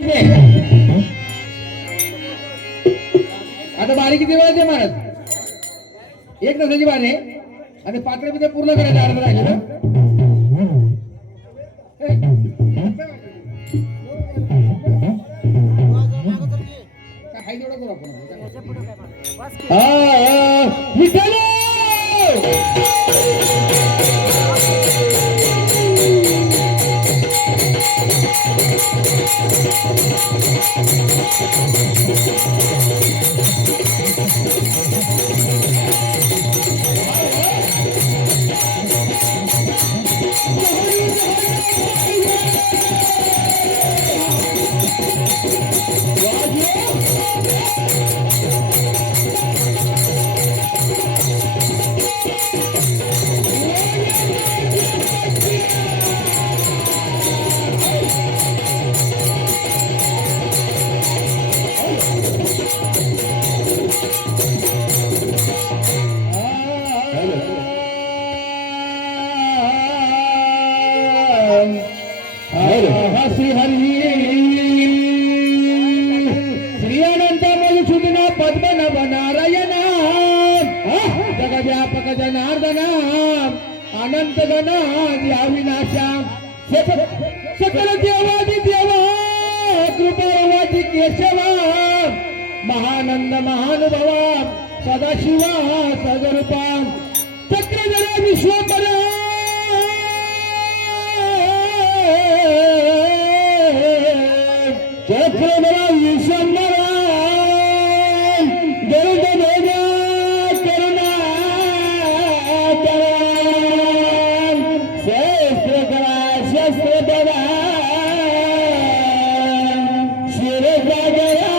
आता बारी किती वेळाची महाराज? एक तासाची बारी आहे आणि पात्र बित्र पूर्ण करायचं अर्ध राहिलं. काय तेवढं करू आपण. विठ्ठल श्री हरी श्री अनंत मधुसूदन पद्मनाभ नारायण जगव्यापक जनार्दन अनंत गण विनाशा सकल देवादि देवा कृपावादी केशव महानंद महानुभवा सदाशिवा सदरूपा चक्रधर विश्वंभरा चक्रधरा विश्वंभरा गरुड ध्वज करुणा करा शस्त्र करा शस्त्र करा शिर जागरा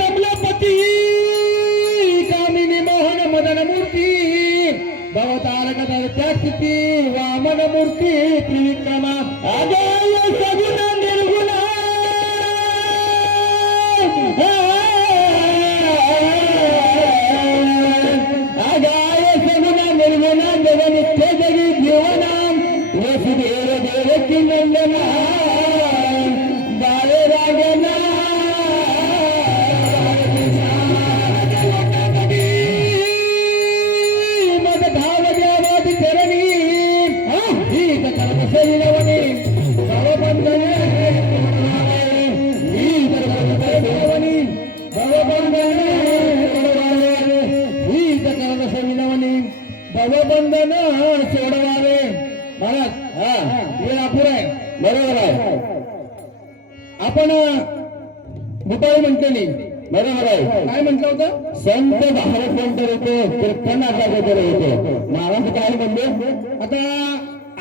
कमलपती कामिनी मोहन मदन मूर्ती भवतारक त्यास्थिती वामन मूर्ती त्रिविक्रमा अगाय सगुण निर्गुण अगाय सगुण निर्गुण जगनित्य जगी जीवना वसुदेव देवकी नंदना बाळे रागना भवबंधन सोडवावे महाराज. वेळ अपुर आहे. बरोबर आहे. आपण भूपाळी म्हटलेली बरोबर आहे. काय म्हटलं होतं? संत भारत कोणतर होतो कीर्तनाचा वगैरे होतो. महाराज काय म्हणले? आता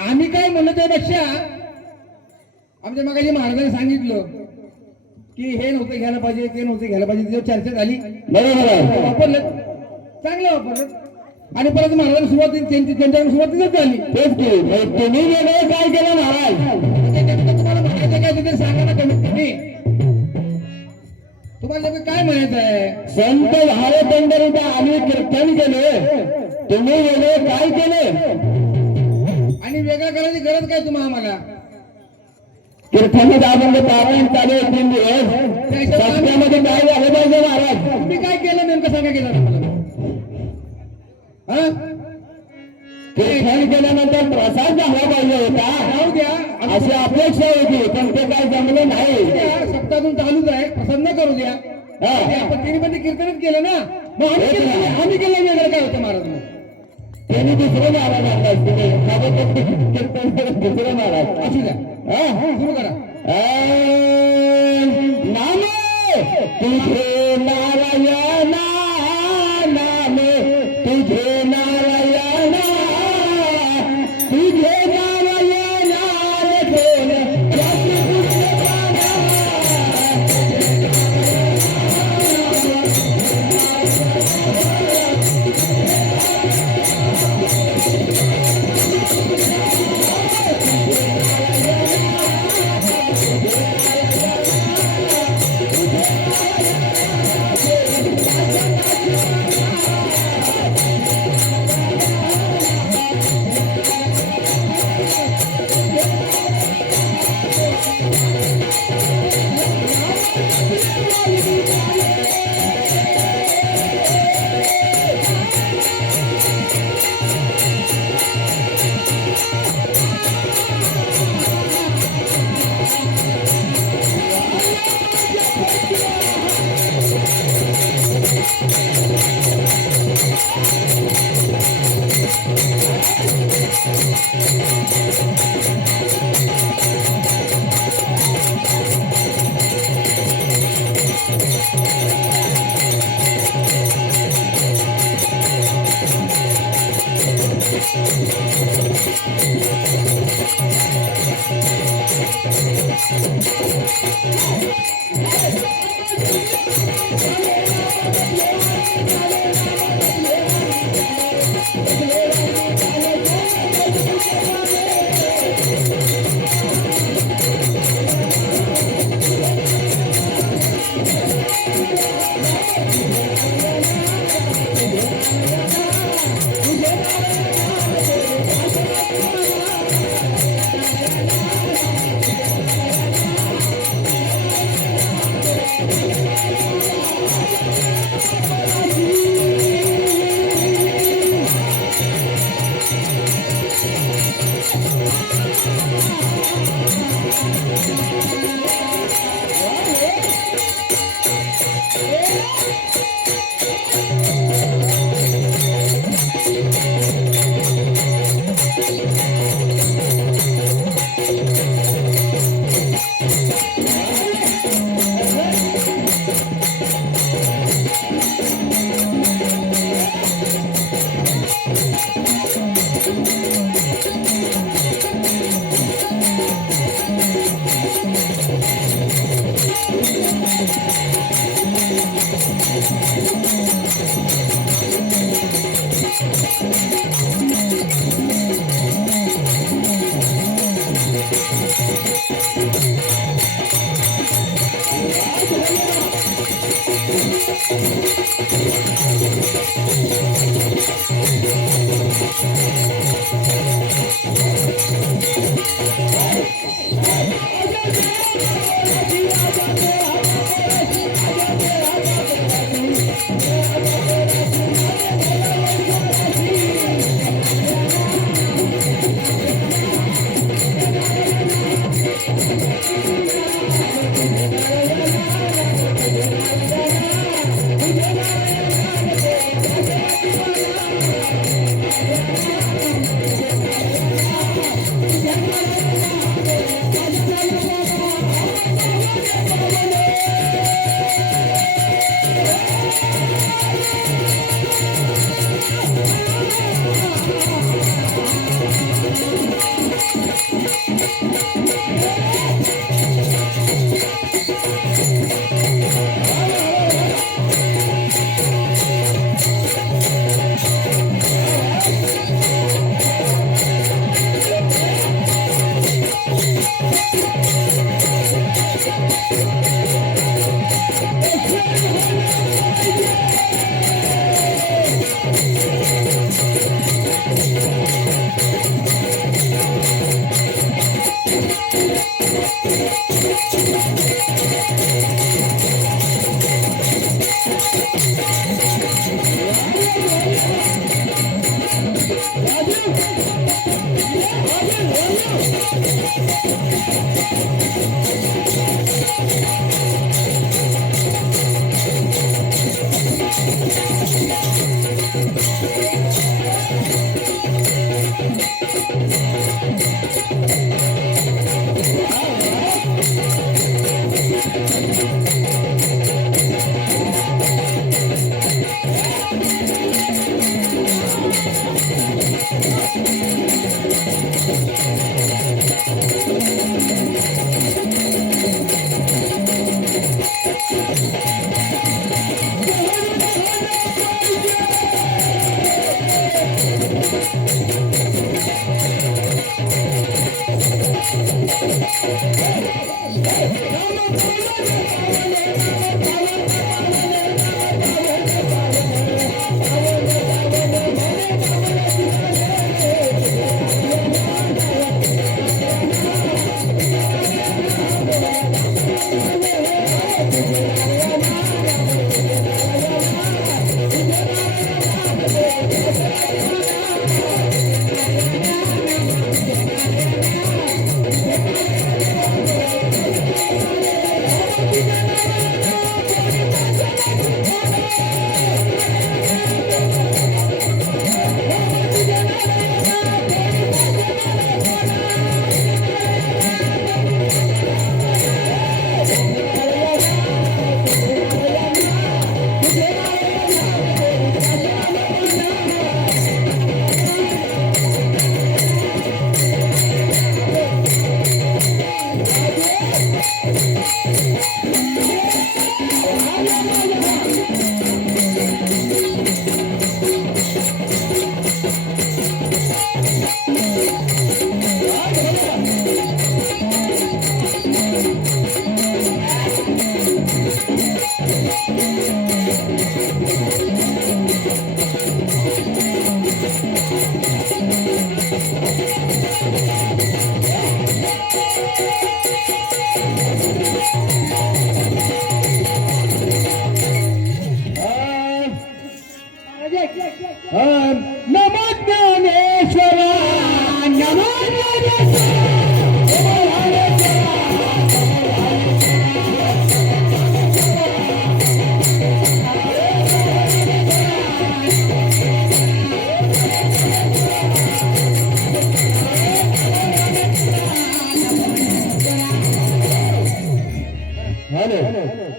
आम्ही काय म्हणलो त्यापेक्षा आमच्या मागाशी महाराजांनी सांगितलं की हे नव्हतं घ्यायला पाहिजे ते नव्हतं घ्यायला पाहिजे त्याच्यावर चर्चा झाली. बरोबर आहे. वापरलं चांगलं वापरलं आणि परत महाराजांनी सुरुवात त्यांच्याकडून सुरुवातीच झाली. तेच की तुम्ही वेगळं काय केलं महाराज? तुम्हाला म्हणायचं काय ते सांगा ना कमीत कमी. तुम्हाला काय म्हणायचं आहे? संत भारत आम्ही कीर्तन केले तुम्ही वेगळं काय केले आणि वेगळं करायची गरज काय तुम्हाला? आम्हाला कीर्तनात आपण पारायण चालू आहे 3 दिवस सत्यामध्ये काय झालं पाहिजे महाराज? तुम्ही काय केलं नेमकं सांगा केलं मला. कीर्तन केल्यानंतर प्रसाद झाला पाहिजे होता. राहू द्या अशी अपेक्षा होती पण ते काय जमलं नाही. सप्ताहातून चालूच आहे प्रसाद न करू द्या. आपण तिने पण कीर्तनच केलं ना. मग आम्ही केलं वेगळं काय होतं महाराज? त्यांनी दुसरं महाराज आणला कीर्तन दुसरं महाराज असू द्या. सुरू करा. नाम तुझे नारायण नाम तुझे नारायण तुझे नारायण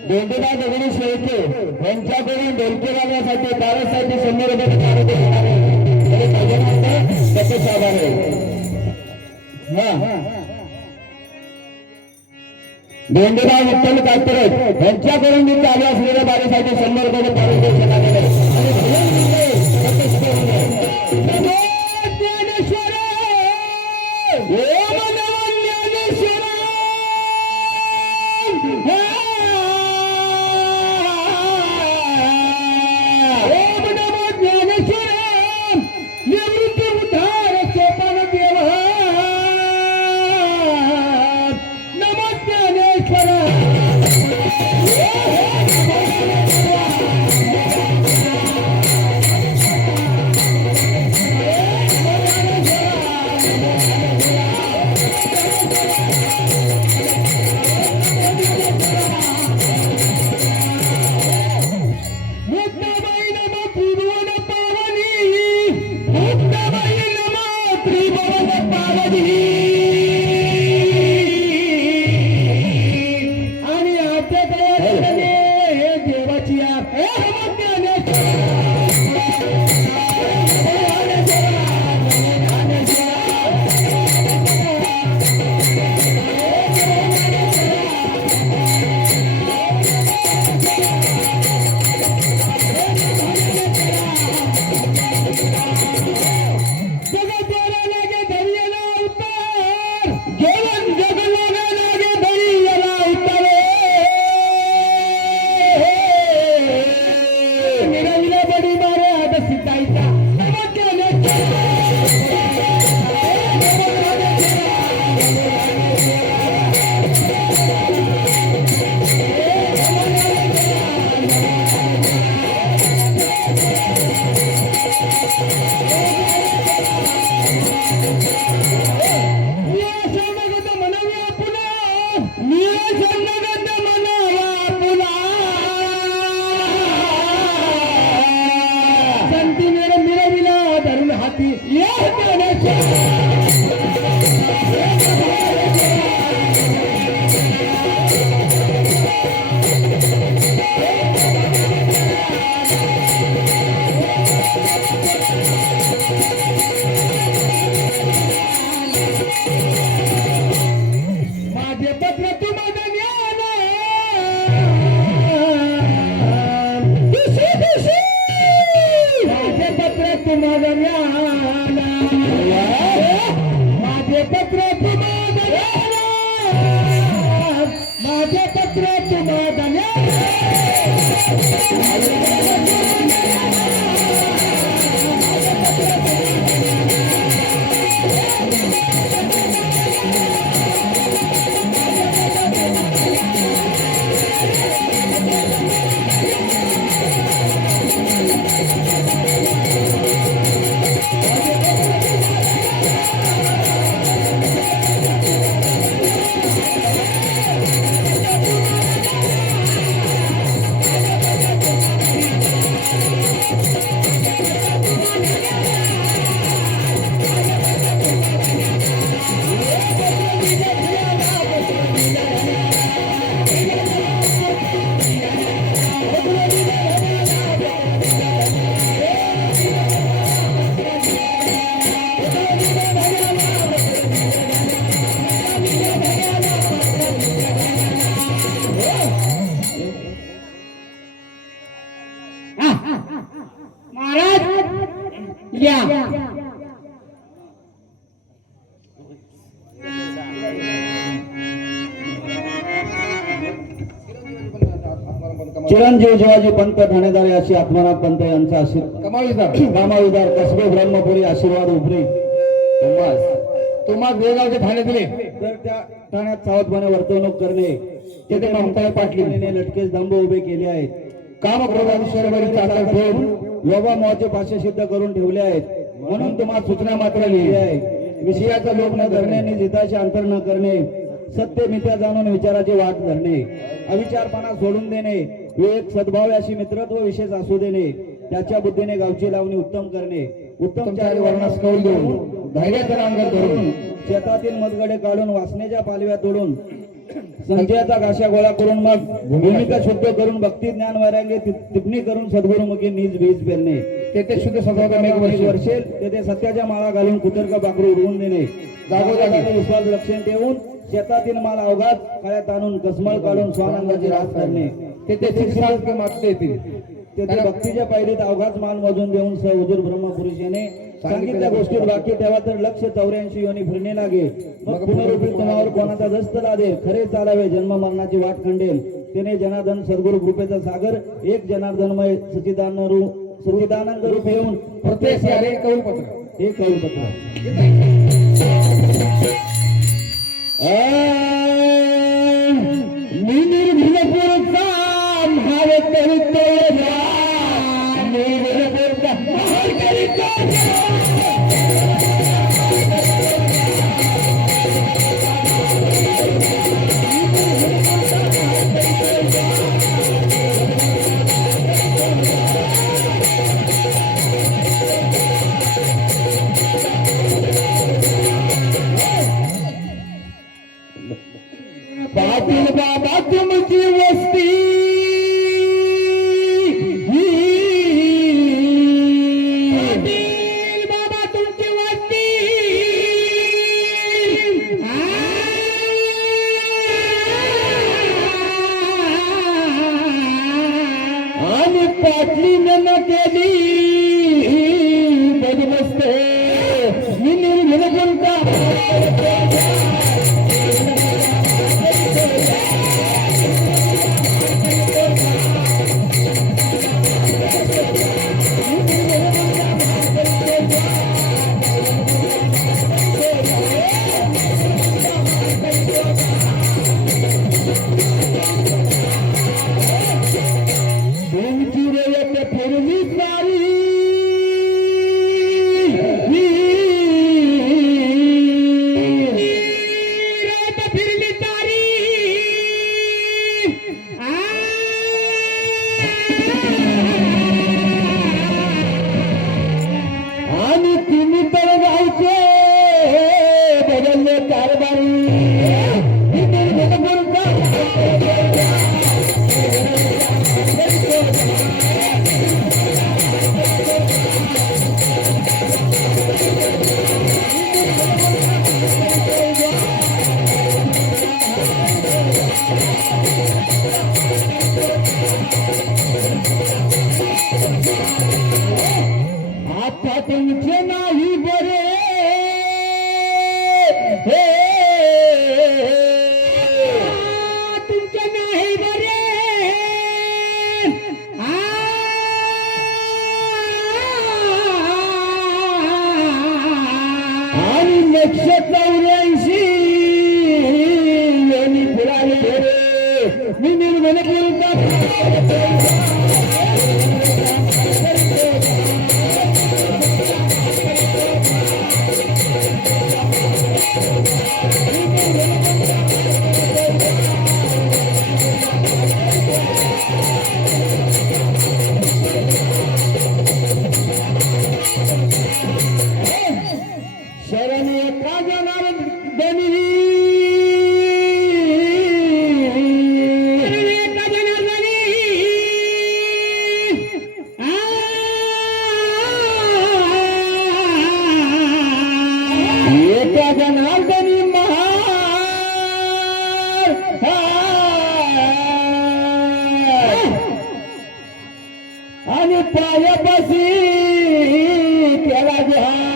दोंडेबा दगडी शेळके यांच्याकडून ढोलकी वाजवण्यासाठी बारासाठी 100 रुपये आरोग्य घेणार आहे. त्याचे साहेब आहे. दोंडेबा विठ्ठल कातरे यांच्याकडून मी चालू असलेल्या बारीसाठी 100 रुपये पारितोषिक घेण्यात आले चिरंजीव शिवाजी पंत ठाणेदार अशी आत्माराम पंत यांचा कामाविदार कसबे ब्रह्मपुरी आशीर्वाद उपरी तुम्हाला बेळगावचे ठाणे दिले तर त्या ठाण्यात सावधपणे वर्तवणूक करणे तेथे ममता पाटलीने लटकेस दंभ उभे केले आहेत. कामक्रोधाधीश्वरवरील चाचण ठेवून योगा मोहाचे भाष्य सिद्ध करून ठेवले आहेत. म्हणून तुम्हाला सूचना मात्र लिहिली आहे. विषयाचा लोक न धरणे आणि जिताचे अंतर न करणे, सत्य मिथ्या जाणून विचाराची वाट धरणे, अविचारपणा सोडून देणे, विवेक सद्भाव अशी मित्रत्व विशेष असू देणे, त्याच्या बुद्धीने गावची लावणी उत्तम करणे, उत्तम चारी वर्णास कौल देऊन धैर्याचा अंग धरून शेतातील मदगडे काढून वासनेच्या पालव्या तोडून संचयाचा घाशा गोळा करून मग भूमिका शुद्ध करून भक्ती ज्ञान वैराग्य टिप्पणी करून सद्गुरुमुखी निज बीज पेरणे तेथे शुद्ध सदाचार मेघ वर्षेल तेथे सत्याच्या माळा घालून कुतर्क पाखरू उडवून देणे जागोजागी विश्वास लक्ष ठेवून शेतातील माल अवघात काळ्यात आणून कसमळ काढून स्वानंदाची रास करणे तेथे शिक्षण मात्र येतील तेथे भक्तीच्या पायरीत अवघात मान मोजून देऊन स हुजूर ब्रह्मपुरुषाने सांगितल्या गोष्टीत बाकी ठेवा तर लक्ष 84 योनी फिरणे लागे मग पुनरुपी तुम्हावर कोणाचा दस्त लादे खरे चालावे जन्म मरणाची वाट खंडेल त्याने जनार्दन सद्गुरु कृपेचा सागर एक जनार्दनमय सचिदानंद रूप येऊन प्रत्येक यारे कौलपत्र हे कौलपत्र मी निर्भीलपूरचा भाव करीतो निर्भीलपूरचा भाव करीतो पाटील बाबा तुमची वस्ती पाटील बाबा तुमची वस्ती आणि पाटलीनं न केली बदमस्ते मी निर्भील बोलता आणि तुम्ही तर गावचे बदलले कारभारी आता तुमचे नाही बरे तुमचे नाही बरे आणि 184 यांनी फिराले मी निर्मल बोलतात शरणी का जाणार बनी एका जनार्दनी महार आणि पायापाशी केला जहार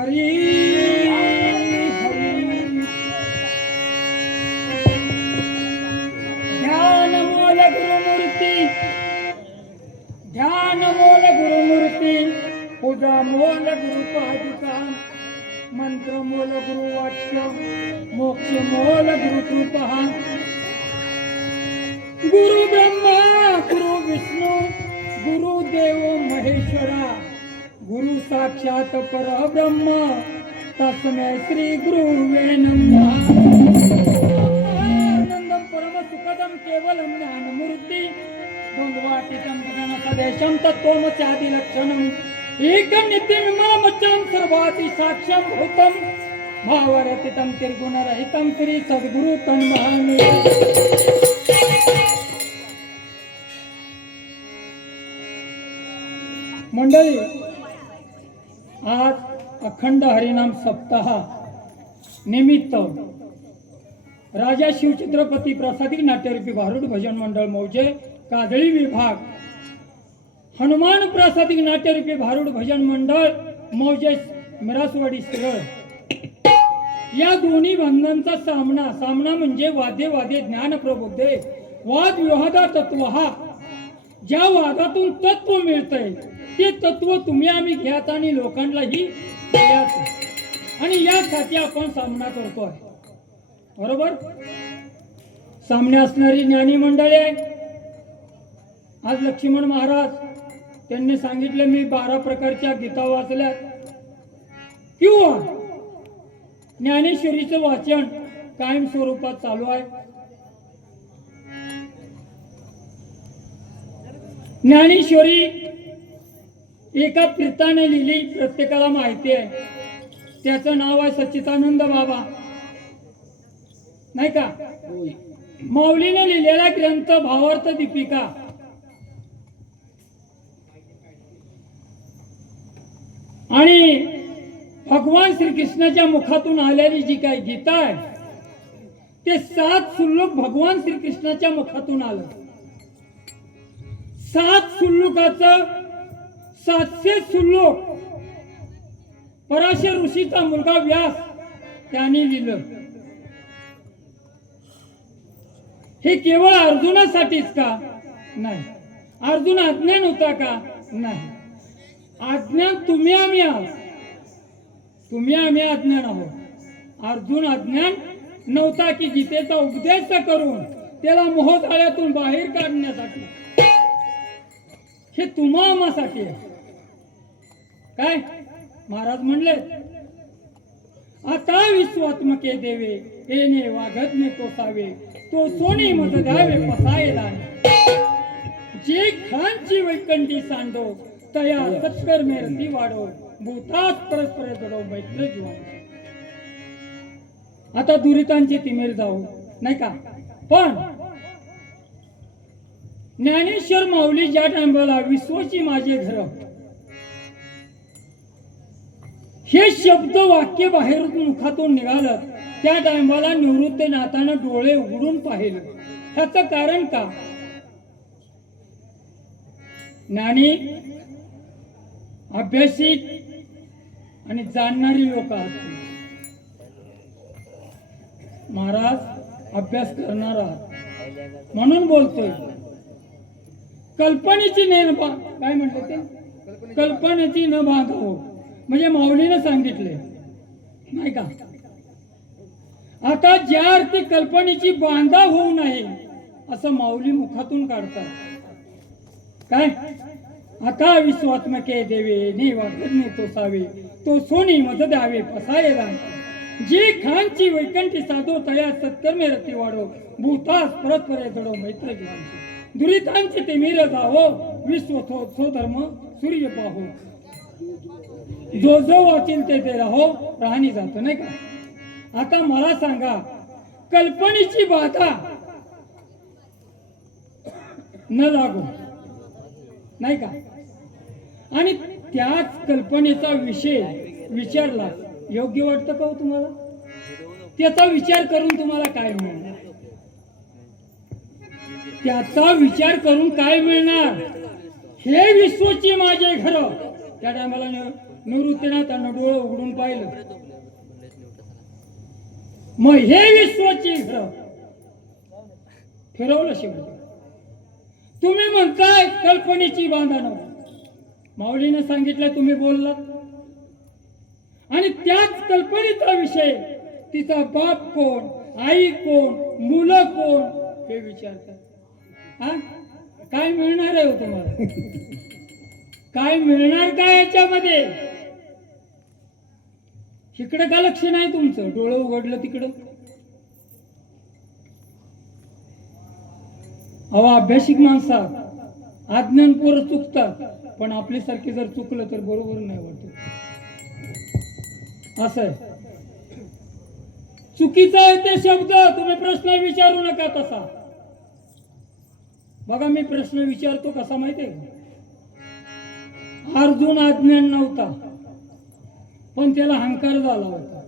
हरी हरी ध्यान मोल गुरुमूर्ती ध्यान मोल गुरुमूर्ती पूजा मोल गुरुपादुका मंत्र मोल गुरुवाक्य मोक्ष मोल गुरुकृपा गुरु ब्रह्मा गुरु विष्णू गुरुदेव महेश्वरा गुरु साक्षात परब्रह्म तस्मै श्री गुरुवे नमः आनंदं परम सुखदं केवलं ज्ञानमूर्ति द्वन्द्वातीतं गगन सदेशं तत्त्वमस्यादि लक्षणम् एकं नित्यविमलमच्चं सर्वाति साक्ष्यं भूतं भावरहितं त्रिगुणरहितं श्री सद्गुरु तन्महामेव मंडळी आज अखंड हरिनाम सप्ताह निमित्त राजा शिवछत्रपती प्रसादिक नाट्यरूपी भारुड भजन मंडळ मौजे काजळी विभाग हनुमान प्रसादिक नाट्यरूपी भारुड भजन मंडळ मौजे मिरासवाडी शिरळ या दोन्ही भांगांचा सामना म्हणजे वादे वादे ज्ञान प्रबोधे वाद विवादा तत्व हा ज्या वादातून तत्व मिळतंय ते तत्व तुम्ही आम्ही घ्यात आणि लोकांनाही द्यायचं आणि यासाठी आपण सामना करतोय बरोबर सामने असणारी ज्ञानी मंडळी आहे आज लक्ष्मण महाराज त्यांनी सांगितलं मी 12 प्रकारच्या गीता वाचल्या किंवा ज्ञानेश्वरीचं वाचन कायम स्वरूपात चालू आहे ज्ञानेश्वरी एका प्रीताने लिहिली प्रत्येकाला माहिती आहे त्याचं नाव आहे सच्चिदानंद बाबा नाही का माऊलीने लिहिलेला ग्रंथ भावार्थ दीपिका आणि भगवान श्रीकृष्णाच्या मुखातून आलेली जी काही गीता आहे ते 7 सुल्लूक भगवान श्रीकृष्णाच्या मुखातून आलं 7 सुल्लूकाचं 700 सुल्लोक पराशर ऋषीचा मुलगा व्यास त्याने लिहिलं हे केवळ अर्जुनासाठीच का नाही अर्जुन अज्ञान होता का नाही अज्ञान तुम्ही आम्ही आहोत तुम्ही आम्ही अज्ञान आहोत अर्जुन अज्ञान नव्हता की गीतेचा उपदेश करून त्याला मोहजाळ्यातून बाहेर काढण्यासाठी हे तुम्हा आम्हासाठी आहे काय महाराज म्हणले आता विश्वात्मके देवे येणे वाघज्ञ कोसावे तो सोनी मत द्यावे पसायला जे खांची वैकंठी सांडो तया सत्कर मेरती वाढो भूतात परस्पर जडो मैत्र जीवा आता दुरितांची तिमिर जाऊ नाही का पण ज्ञानेश्वर माऊली ज्या टाइमला विश्वाची माझे घर हे शब्द वाक्य बाहेर मुखातून निघालं त्या टाइमला निवृत्त नाथानं डोळे उघडून पाहिलं त्याचं कारण का ज्ञानी अभ्यासिक आणि जाणणारी लोक आहेत महाराज अभ्यास करणार आहात म्हणून बोलतोय कल्पनेची काय म्हणतात ते कल्पनेची न बांध हो म्हणजे माऊलीने सांगितले नाही का आता ज्या अर्थी कल्पनेची बांधा होऊ नये असं माऊली मुखातून काढतात काय आता विश्वात्मके देवे नेवागने तो सावे तो सोनी मज द्यावे पसाये दान जे खांची वैकंठी साधो तया सत्कर्मे रती वाढो भूतास परस्परे जडो मैत्र जीवांची दुरितांचे ते मीर जावो विश्व सो धर्म सूर्य पाहो जो जो वाचील ते राहो राहणी जातो नाही का आता मला सांगा कल्पनेची बाधा न लागो नाही का आणि त्याच कल्पनेचा विषय विचारला योग्य वाटतं का तुम्हाला त्याचा विचार करून तुम्हाला काय मिळणार त्याचा विचार करून काय मिळणार हे विश्वची माझे घर त्या टायमाला निवृत्तीनाथांना डोळं उघडून पाहिलं. मग हे विश्वाची फिरवलं शेवटी. तुम्ही म्हणताय कल्पनेची बांधणं. माऊलीनं सांगितलं, तुम्ही बोललात. आणि त्याच कल्पनेचा विषय तिचा बाप कोण, आई कोण, मुलं कोण हे विचारतात. हा, काय मिळणार आहे हो तुम्हाला? काय मिळणार काय याच्यामध्ये? इकडं का लक्ष नाही तुमचं? डोळं उघडलं तिकडं. अहो, अभ्यासिक माणसा अज्ञान पोरं चुकतात, पण आपल्यासारखे जर चुकलं तर बरोबर नाही वाटत. असं आहे. चुकीचा आहे ते शब्द. तुम्ही प्रश्न विचारू नका तसा. बघा, मी प्रश्न विचारतो कसा माहितीये का? अर्जुन अज्ञान नव्हता, पण त्याला अहंकार झाला होता.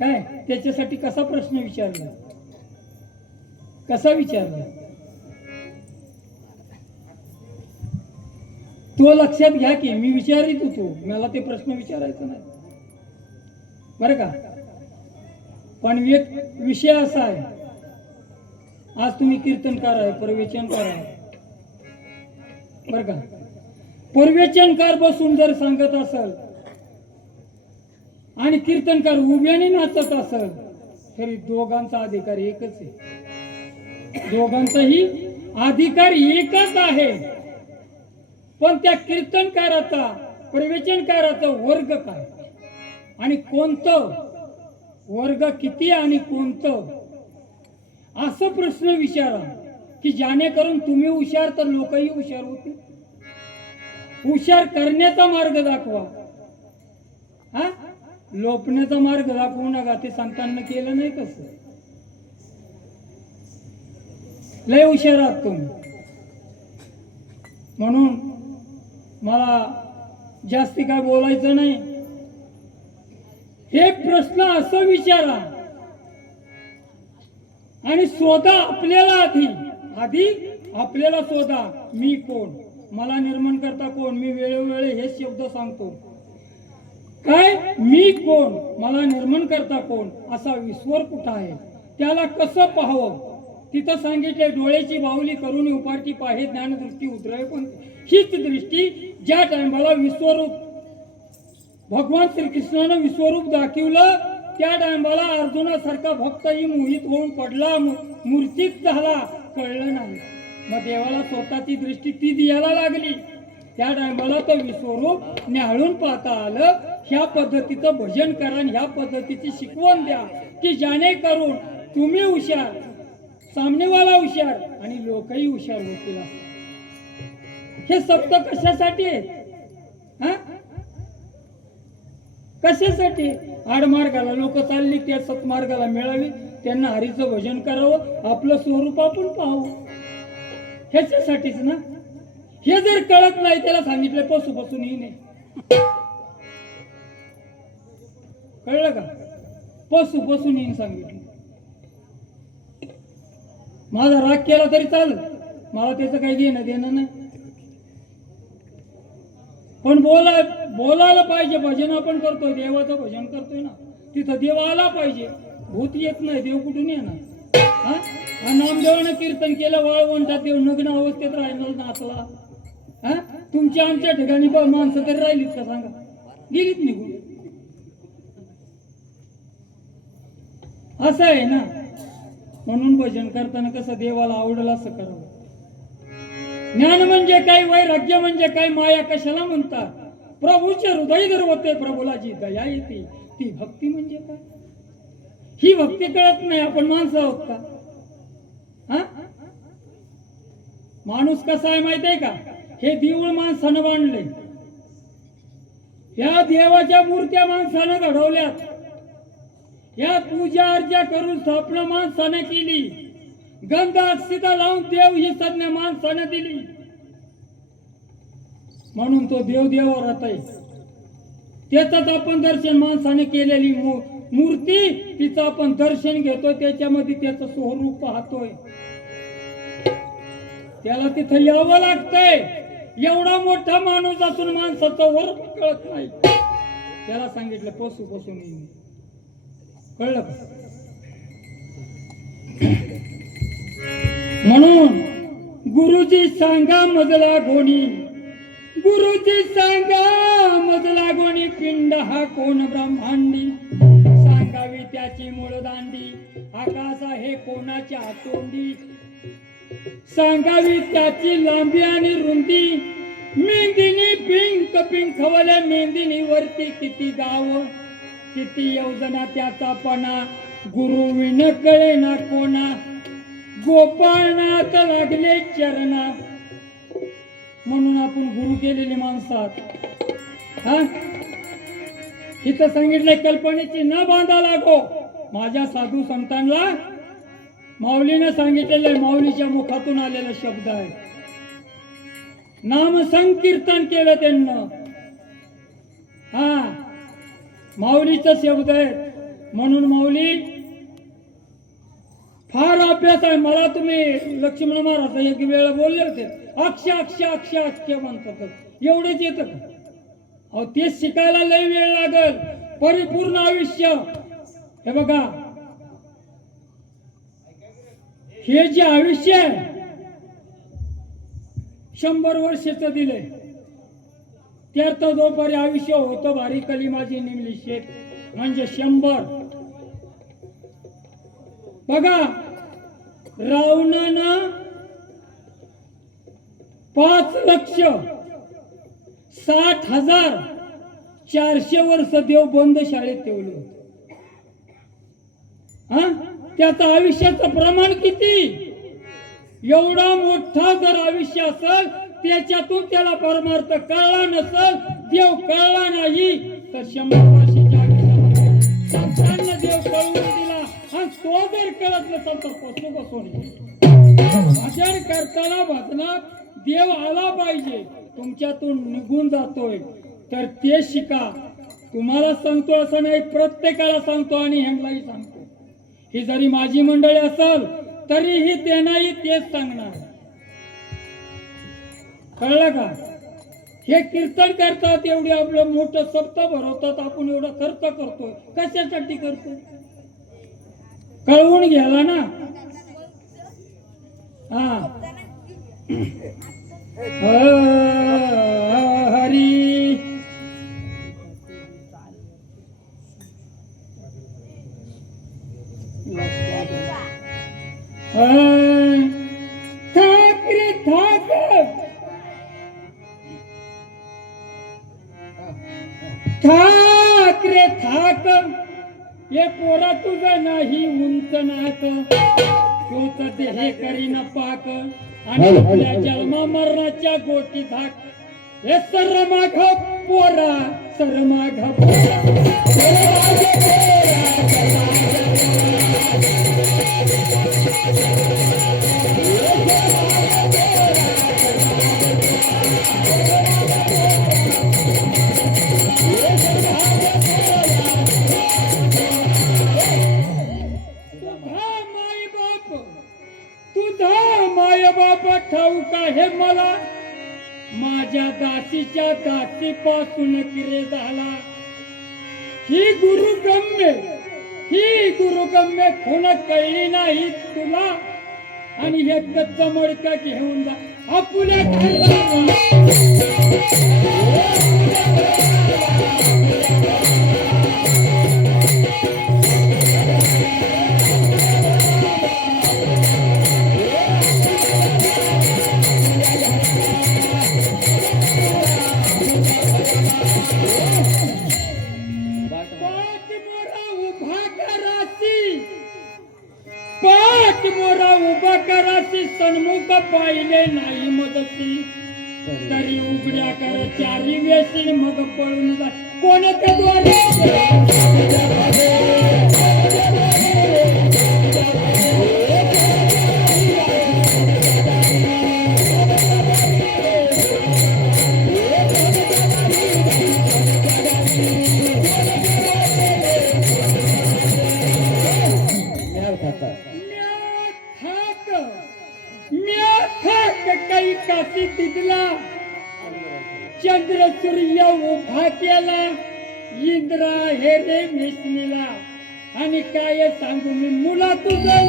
काय त्याच्यासाठी कसा प्रश्न विचारला? कसा विचारला तो? लक्षात घ्या की मी विचारित होतो, मला ते प्रश्न विचारायचा नाही बरं का. पण एक विषय असा आहे, आज तुम्ही कीर्तनकार आहे, प्रवचनकार आहे बरं का. प्रवचनकार बसून जर सांगत असेल आणि कीर्तनकार उभ्याने नाचत असेल तरी दोघांचा अधिकार एकच आहे. दोघांचाही अधिकार एकच आहे. पण त्या कीर्तनकाराचा, प्रवचनकाराचा वर्ग काय आणि कोणतं, वर्ग किती आणि कोणतं, असं प्रश्न विचारा की जेणेकरून तुम्ही हुशार तर लोकही हुशार होतील. हुशार करण्याचा मार्ग दाखवा. हा, लोपण्याचा मार्ग दाखवू नका. ते संतांना केलं नाही कसं. लय हुशार आहात तुम्ही. म्हणून मला जास्ती काय बोलायचं नाही. हे प्रश्न असं विचारा आणि शोधा आपल्याला. आधी आपल्याला शोधा. मी कोण, मला निर्माण करता कोण. मी वेळोवेळी हे शब्द सांगतो. काय, मी कोण, मला निर्माण करता कोण, असा ईश्वर कुठं आहे, त्याला कसं पाहावं. तिथं सांगितले, डोळ्याची बाहुली करून उपारची पाहे ज्ञानदृष्टी उतराय. पण हीच दृष्टी ज्या टायमाला विश्वरूप भगवान श्रीकृष्णानं विश्वरूप दाखवलं, त्या टायमाला अर्जुनासारखा भक्तही मोहित होऊन पडला, मूर्छित झाला, कळलं नाही. मग देवाला स्वतःची दृष्टी ती द्यायला लागली. त्या टायमाला तर विश्वरूप न्याहाळून पाहता आलं. ह्या पद्धतीचं भजन करा आणि ह्या पद्धतीची शिकवण द्या की जेणेकरून तुम्ही हुशार, सामनेवाला हुशार आणि लोकही हुशार होतील. हे सप्त कशासाठी आहे? हा, कशासाठी? आडमार्गाला लोक चालली, त्या सतमार्गाला मिळावी, त्यांना हरीचं भजन करावं, आपलं स्वरूप आपण पाहावं, ह्याच्यासाठीच ना. हे जर कळत नाही, त्याला सांगितलं पशुपासून ही नाही. कळलं का? पशुपासून ही सांगितलं. माझा राग केला तरी चालेल, मला त्याचं काही घेणं देणं नाही. पण बोलायला पाहिजे. भजन आपण करतोय, देवाचं भजन करतोय ना, तिथं देव आला पाहिजे. भूत येत नाही, देव कुठून येणार? हा, नामदेवानं कीर्तन केलं, वाळवंटात देव नग्न अवस्थेत राहिला, नाचला. हा, तुमच्या आमच्या ठिकाणी माणसं तरी राहिलीत का सांगा? गेलीत निघून. असं आहे ना. म्हणून भजन करताना कसं देवाला आवडलं असं करावं. ज्ञान म्हणजे काय, वैराग्य म्हणजे काय, माया कशाला म्हणतात? प्रभूचे हृदय गर्वते, प्रभूला जी दया येते, ती भक्ती म्हणजे काय? ही भक्ती कळत नाही. आपण माणसं आहोत का? हा, माणूस कसा आहे माहित आहे का? हे देऊळ माणसानं बांधले, या देवाच्या मूर्त्या माणसानं घडवल्यात, या पूजा अर्चा करून स्थापना माणसाने केली, गंध अक्षता लावून देव ही संज्ञा माणसाने दिली. म्हणून तो देव देवावर आहे. त्याच आपण दर्शन, माणसाने केलेली मूर्ती, तिचं आपण दर्शन घेतोय, त्याच्यामध्ये त्याचं स्वरूप पाहतोय. त्याला तिथं यावं लागतंय. एवढा मोठा माणूस असून माणसाचं वर कळत नाही. त्याला सांगितलं पशु पशु नाही, कळलं का? म्हणून गुरुजी सांगा मजला गोणी, गुरुजी सांगा मजला गोणी, पिंड हा कोण ब्रह्मांडी, सांगावी त्याची मूळ दांडी, आकाश आहे कोणाच्या तोंडी, सांगावी त्याची लांबी आणि रुंदी, मेंदिनी पिंक पिंकवले मेंदिनी वरती किती गाव, किती योजना त्याचा पणा, गुरु विन कळे ना कोणा, गोपाळनाथ लागले चरणा. म्हणून आपण गुरु केलेली माणसात. हा इथं सांगितलंय कल्पनेची न बांधा लागो. माझ्या साधू संतांना माऊलीने सांगितलेलं आहे, माऊलीच्या मुखातून आलेला शब्द आहे. नाम संकीर्तन केलं त्यांना. हा माऊलीचा शब्द आहे. म्हणून माऊली फार अभ्यास आहे. मला तुम्ही लक्ष्मण महाराज एक वेळा बोलले होते, अक्ष अक्ष अक्ष अक्ष म्हणतात, एवढंच येतं का? अहो ते शिकायला लय वेळ लागल, परिपूर्ण आयुष्य. हे बघा, हे जे आयुष्य आहे 100 वर्षाचं दिले, त्यात दोपारी आयुष्य होतं भारी कली माझी निमली शेत म्हणजे 100. बघा रावणानं 5,60,400 वर्ष देव बंद शाळेत ठेवलं होतं. हा त्याचं आयुष्याचं प्रमाण किती? एवढा मोठा जर आयुष्य असेल, त्याच्यातून त्याला परमार्थ कळला नसेल, देव कळला नाही, तर 100 वर्षाच्या आयुष्यामध्ये देव कळवून दिला आणि तो जर कळत नसेल तर पशु बसून भजन करताना भजनात देव आला पाहिजे. तुमच्यातून निघून जातोय तर ते शिका. तुम्हाला सांगतो असं नाही, प्रत्येकाला सांगतो आणि ह्यांनाही सांगतो. ही जरी माझी मंडळी असेल तरीही त्यांनाही तेच सांगणार. कळलं का? हे कीर्तन करतात, एवढे आपलं मोठं सप्ताह भरवतात, आपण एवढा खर्च करतोय, कशासाठी करतोय? कळवून घ्याला ना. हा हरी थाक रे थाक, थाक रे थाक, ये पोरा तुझं नाही उंच नाक, तोच देह करीन पाक, आणि आपल्या जन्मा मरणाच्या गोटी धाक. हे सरमाघ पोरा, सरमाघ पोरा, ठाऊक आहे मला, माझ्या दासीच्या दासीपासून किरे झाला. ही गुरुगम्य, ही गुरुगम्य खून कळली नाही तुला, आणि हे गच्च मडका घेऊन जा आपल्या घराला. मोरा उभा करासी, सन्मुख पाहिले नाही मदती, तरी उघड्या कर चारी वेशी, मग पळून जा कोणत्या द्वारे. काही काशी तिथला चंद्र सूर्य उभा केला इंद्रा हे रे विष्णूला आणि काय सांगू मी मुला तुझं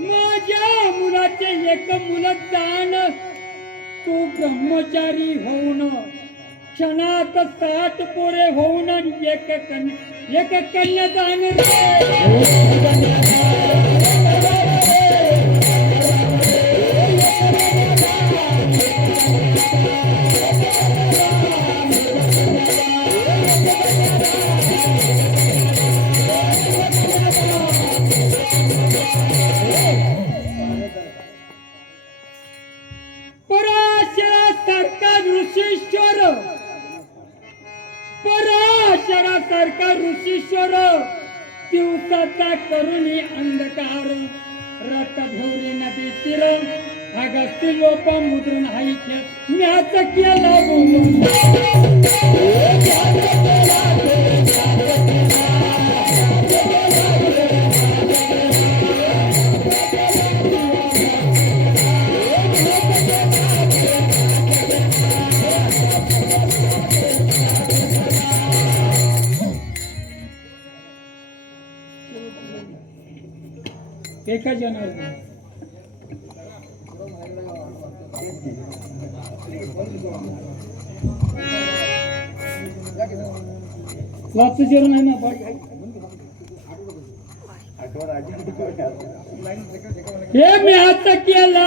माझ्या मुलाचे एक मुलदान तू ब्रह्मचारी होऊन क्षणात 60 पोरे होऊन एक कन्यादान पराशरासारखा ऋषीश्वर दिवसाचा करुणी अंधकार रथ भौरी नदी तीर अगस्ती लोप मुद्रण हाईच्या म्याच केला एका जनावर वापस जेवण आहे ना हे मी आता केला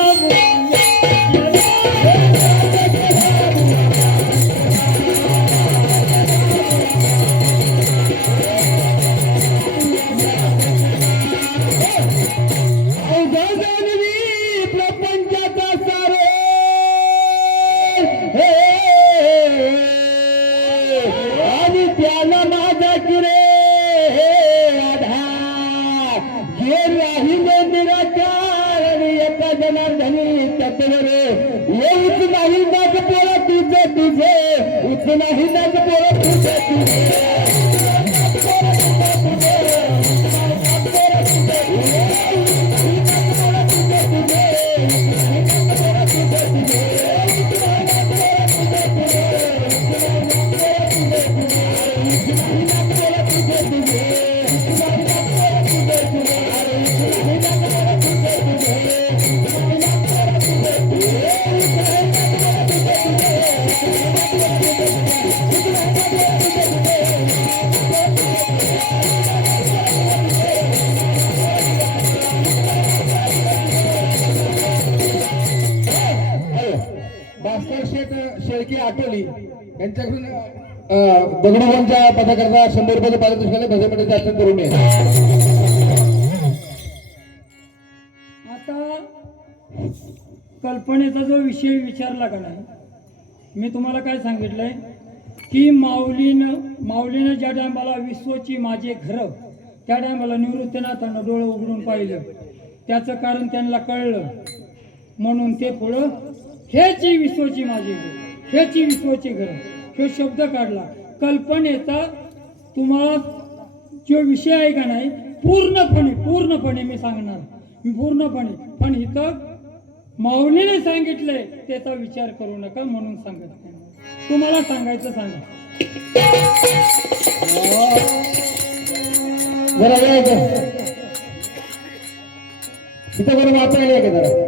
शेळके आटोली यांच्याकडून दगडूबांच्या पदाकरता 100 रुपयाचे पारितोषिकाने भजनमंडळाचे अर्पण करून नये. आता कल्पनेचा जो विषय विचारला का नाही मी तुम्हाला काय सांगितलंय की माऊलीनं ज्या टायमाला विश्वची माझे घर त्या टायमाला निवृत्तीनाथांना डोळं उघडून पाहिलं त्याचं कारण त्यांना कळलं म्हणून ते पुढं हेची विश्वची माझी घर हेची विश्वची घर हे शब्द काढला. कल्पनेचा तुम्हाला जो विषय आहे का नाही पूर्णपणे मी सांगणार मी पूर्णपणे पण इथं माऊलीने सांगितलंय त्याचा विचार करू नका म्हणून सांगत नाही. तुम्हाला सांगायचं सांगा. इथं कोण वाचायला आहे का जरा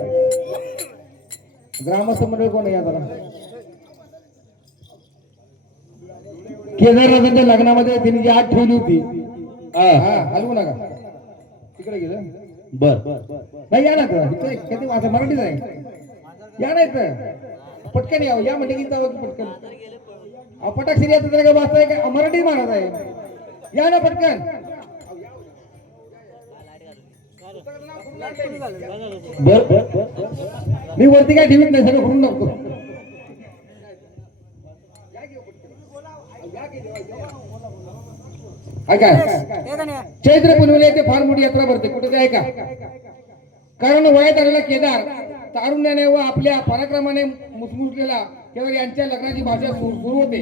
ग्रामस्थ मंडळ कोण आहे जरा केदारनाथांच्या लग्नामध्ये तिने जी आठ ठेवली होती हलवू नका तिकडे गेलं बर नाही या ना किती वाचा मराठीच आहे या नाही तर पटकन यावं या म्हणजे गीता पटकन पटाक सिरियाचं का वाचताय का मराठी म्हणत आहे या ना पटकन बर मी वरती काय ठेवीत नाही सगळं करून नको ऐका चैत्र पुनवेला येथे फार मोठी यात्रा भरते कुठे ते ऐका. कारण वयात आलेला केदार तारुण्याने व आपल्या पराक्रमाने मुसमुसलेला केदार यांच्या लग्नाची भाषा सुरू होते.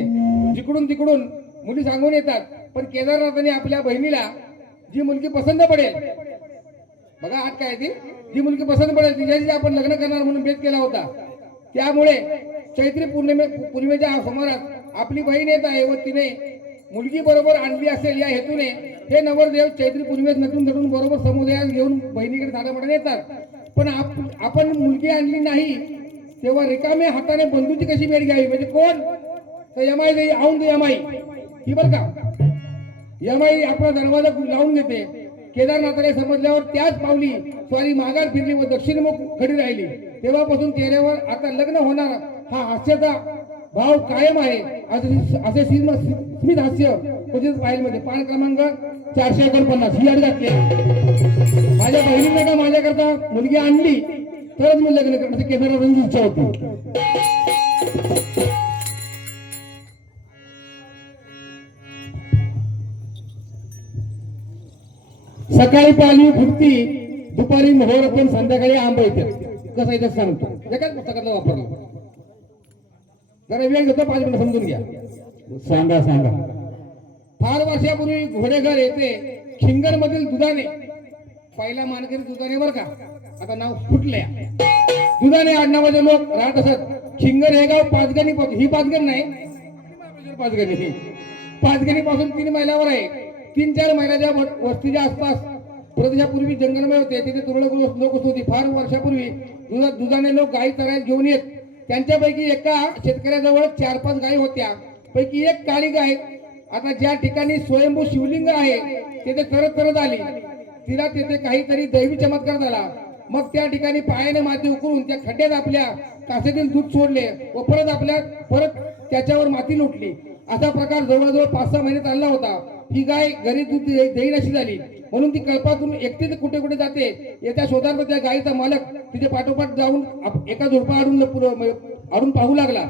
जिकडून तिकडून मुली सांगून येतात. पण केदारनाथाने आपल्या बहिणीला जी मुलगी पसंत पडेल, बघा आठ काय ती, जी मुलगी पसंत पडेल तिच्याशी आपण लग्न करणार म्हणून बेत केला होता. त्यामुळे चैत्री पौर्णिमेच्या सुमारास आपली बहीण येत आहे व तिने मुलगी बरोबर आणली असेल या हेतूने हे नवरदेव चैत्री पौर्णिमेस नटून नटून बरोबर समुदायात घेऊन बहिणीकडे साडा येतात. पण आपण मुलगी आणली नाही तेव्हा रिकाम्या हाताने बंधूची कशी भेट घ्यावी, म्हणजे कोण तर यमाई जाई आऊन यमाई ही बर का, यमाई आपला दरवाजा लावून घेते. केदारनाथाने समजल्यावर त्याच पावली स्वारी माघार फिरली व दक्षिणमुख खडी राहिली. तेव्हापासून चेहऱ्यावर आता लग्न होणार हा हास्याचा भाव कायम आहे. असे स्मित हास्य क्वचित पाहायला मध्ये. पान क्रमांक 449 ही अड घातली. माझ्या बहिणीने का माझ्याकरता मुलगी आणली तरच मी लग्न करण्याची केदारनाथांची इच्छा होती. सकाळी पाली फुटती, दुपारी मोहर पण संध्याकाळी आंबा येते. कसं येतं सांगतो, एकाच पुस्तकातलं वापरलं. जरा वेळ घेतो, 5 मिनिटं समजून घ्या. सांगा सांगा. फार वर्षापूर्वी घोडेघर येथे खिंगर मधील दुधाने, पहिला मानकरी दुधाने बर का, आता नाव फुटले, दुधाने आडनावाचे लोक राहत असत. खिंगर हे गाव पाचगणी, ही पाचगण नाही, पाचगणी, पाचगणी पासून 3 मैलावर आहे. 3-4 मैलाच्या वस्तीच्या आसपास प्रदेशापूर्वी जंगलमय होते. तिथे तुरळक लोक होती. फार वर्षापूर्वी दुधाने लोक गायी चरायला घेऊन येत. त्यांच्यापैकी एका शेतकऱ्याजवळ 4-5 गायी होत्या. पैकी एक काळी गाय आता ज्या ठिकाणी स्वयंभू शिवलिंग आहे तिथे चरत आली. तिला तिथे काहीतरी दैवी चमत्कार झाला. मग त्या ठिकाणी पायाने माती उकळून त्या खड्ड्यात आपल्या कासेतील दूध सोडले व परत त्याच्यावर माती लुटली. असा प्रकार जवळजवळ 5-6 महिने चालला होता. ही गाय घरी दूध देईन अशी झाली म्हणून ती कळपातून एकटीच कुठे कुठे जाते. येत्या शोधार्थ त्या गायीचा मालक तिथे पाठोपाठ जाऊन एका झोडपा आडून पाहू लागला.